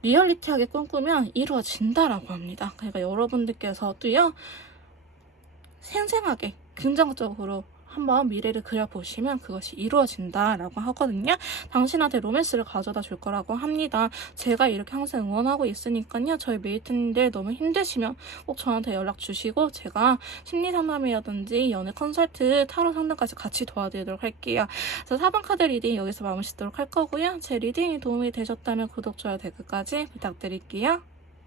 리얼리티하게 꿈꾸면 이루어진다라고 합니다. 그러니까 여러분들께서도요. 생생하게 긍정적으로 한번 미래를 그려보시면 그것이 이루어진다라고 하거든요. 당신한테 로맨스를 가져다 줄 거라고 합니다. 제가 이렇게 항상 응원하고 있으니까요. 저희 메이트님들 너무 힘드시면 꼭 저한테 연락 주시고 제가 심리상담이라든지 연애 컨설트, 타로 상담까지 같이 도와드리도록 할게요. 자, 4번 카드 리딩 여기서 마무리 짓도록 할 거고요. 제 리딩이 도움이 되셨다면 구독, 좋아요, 댓글까지 부탁드릴게요.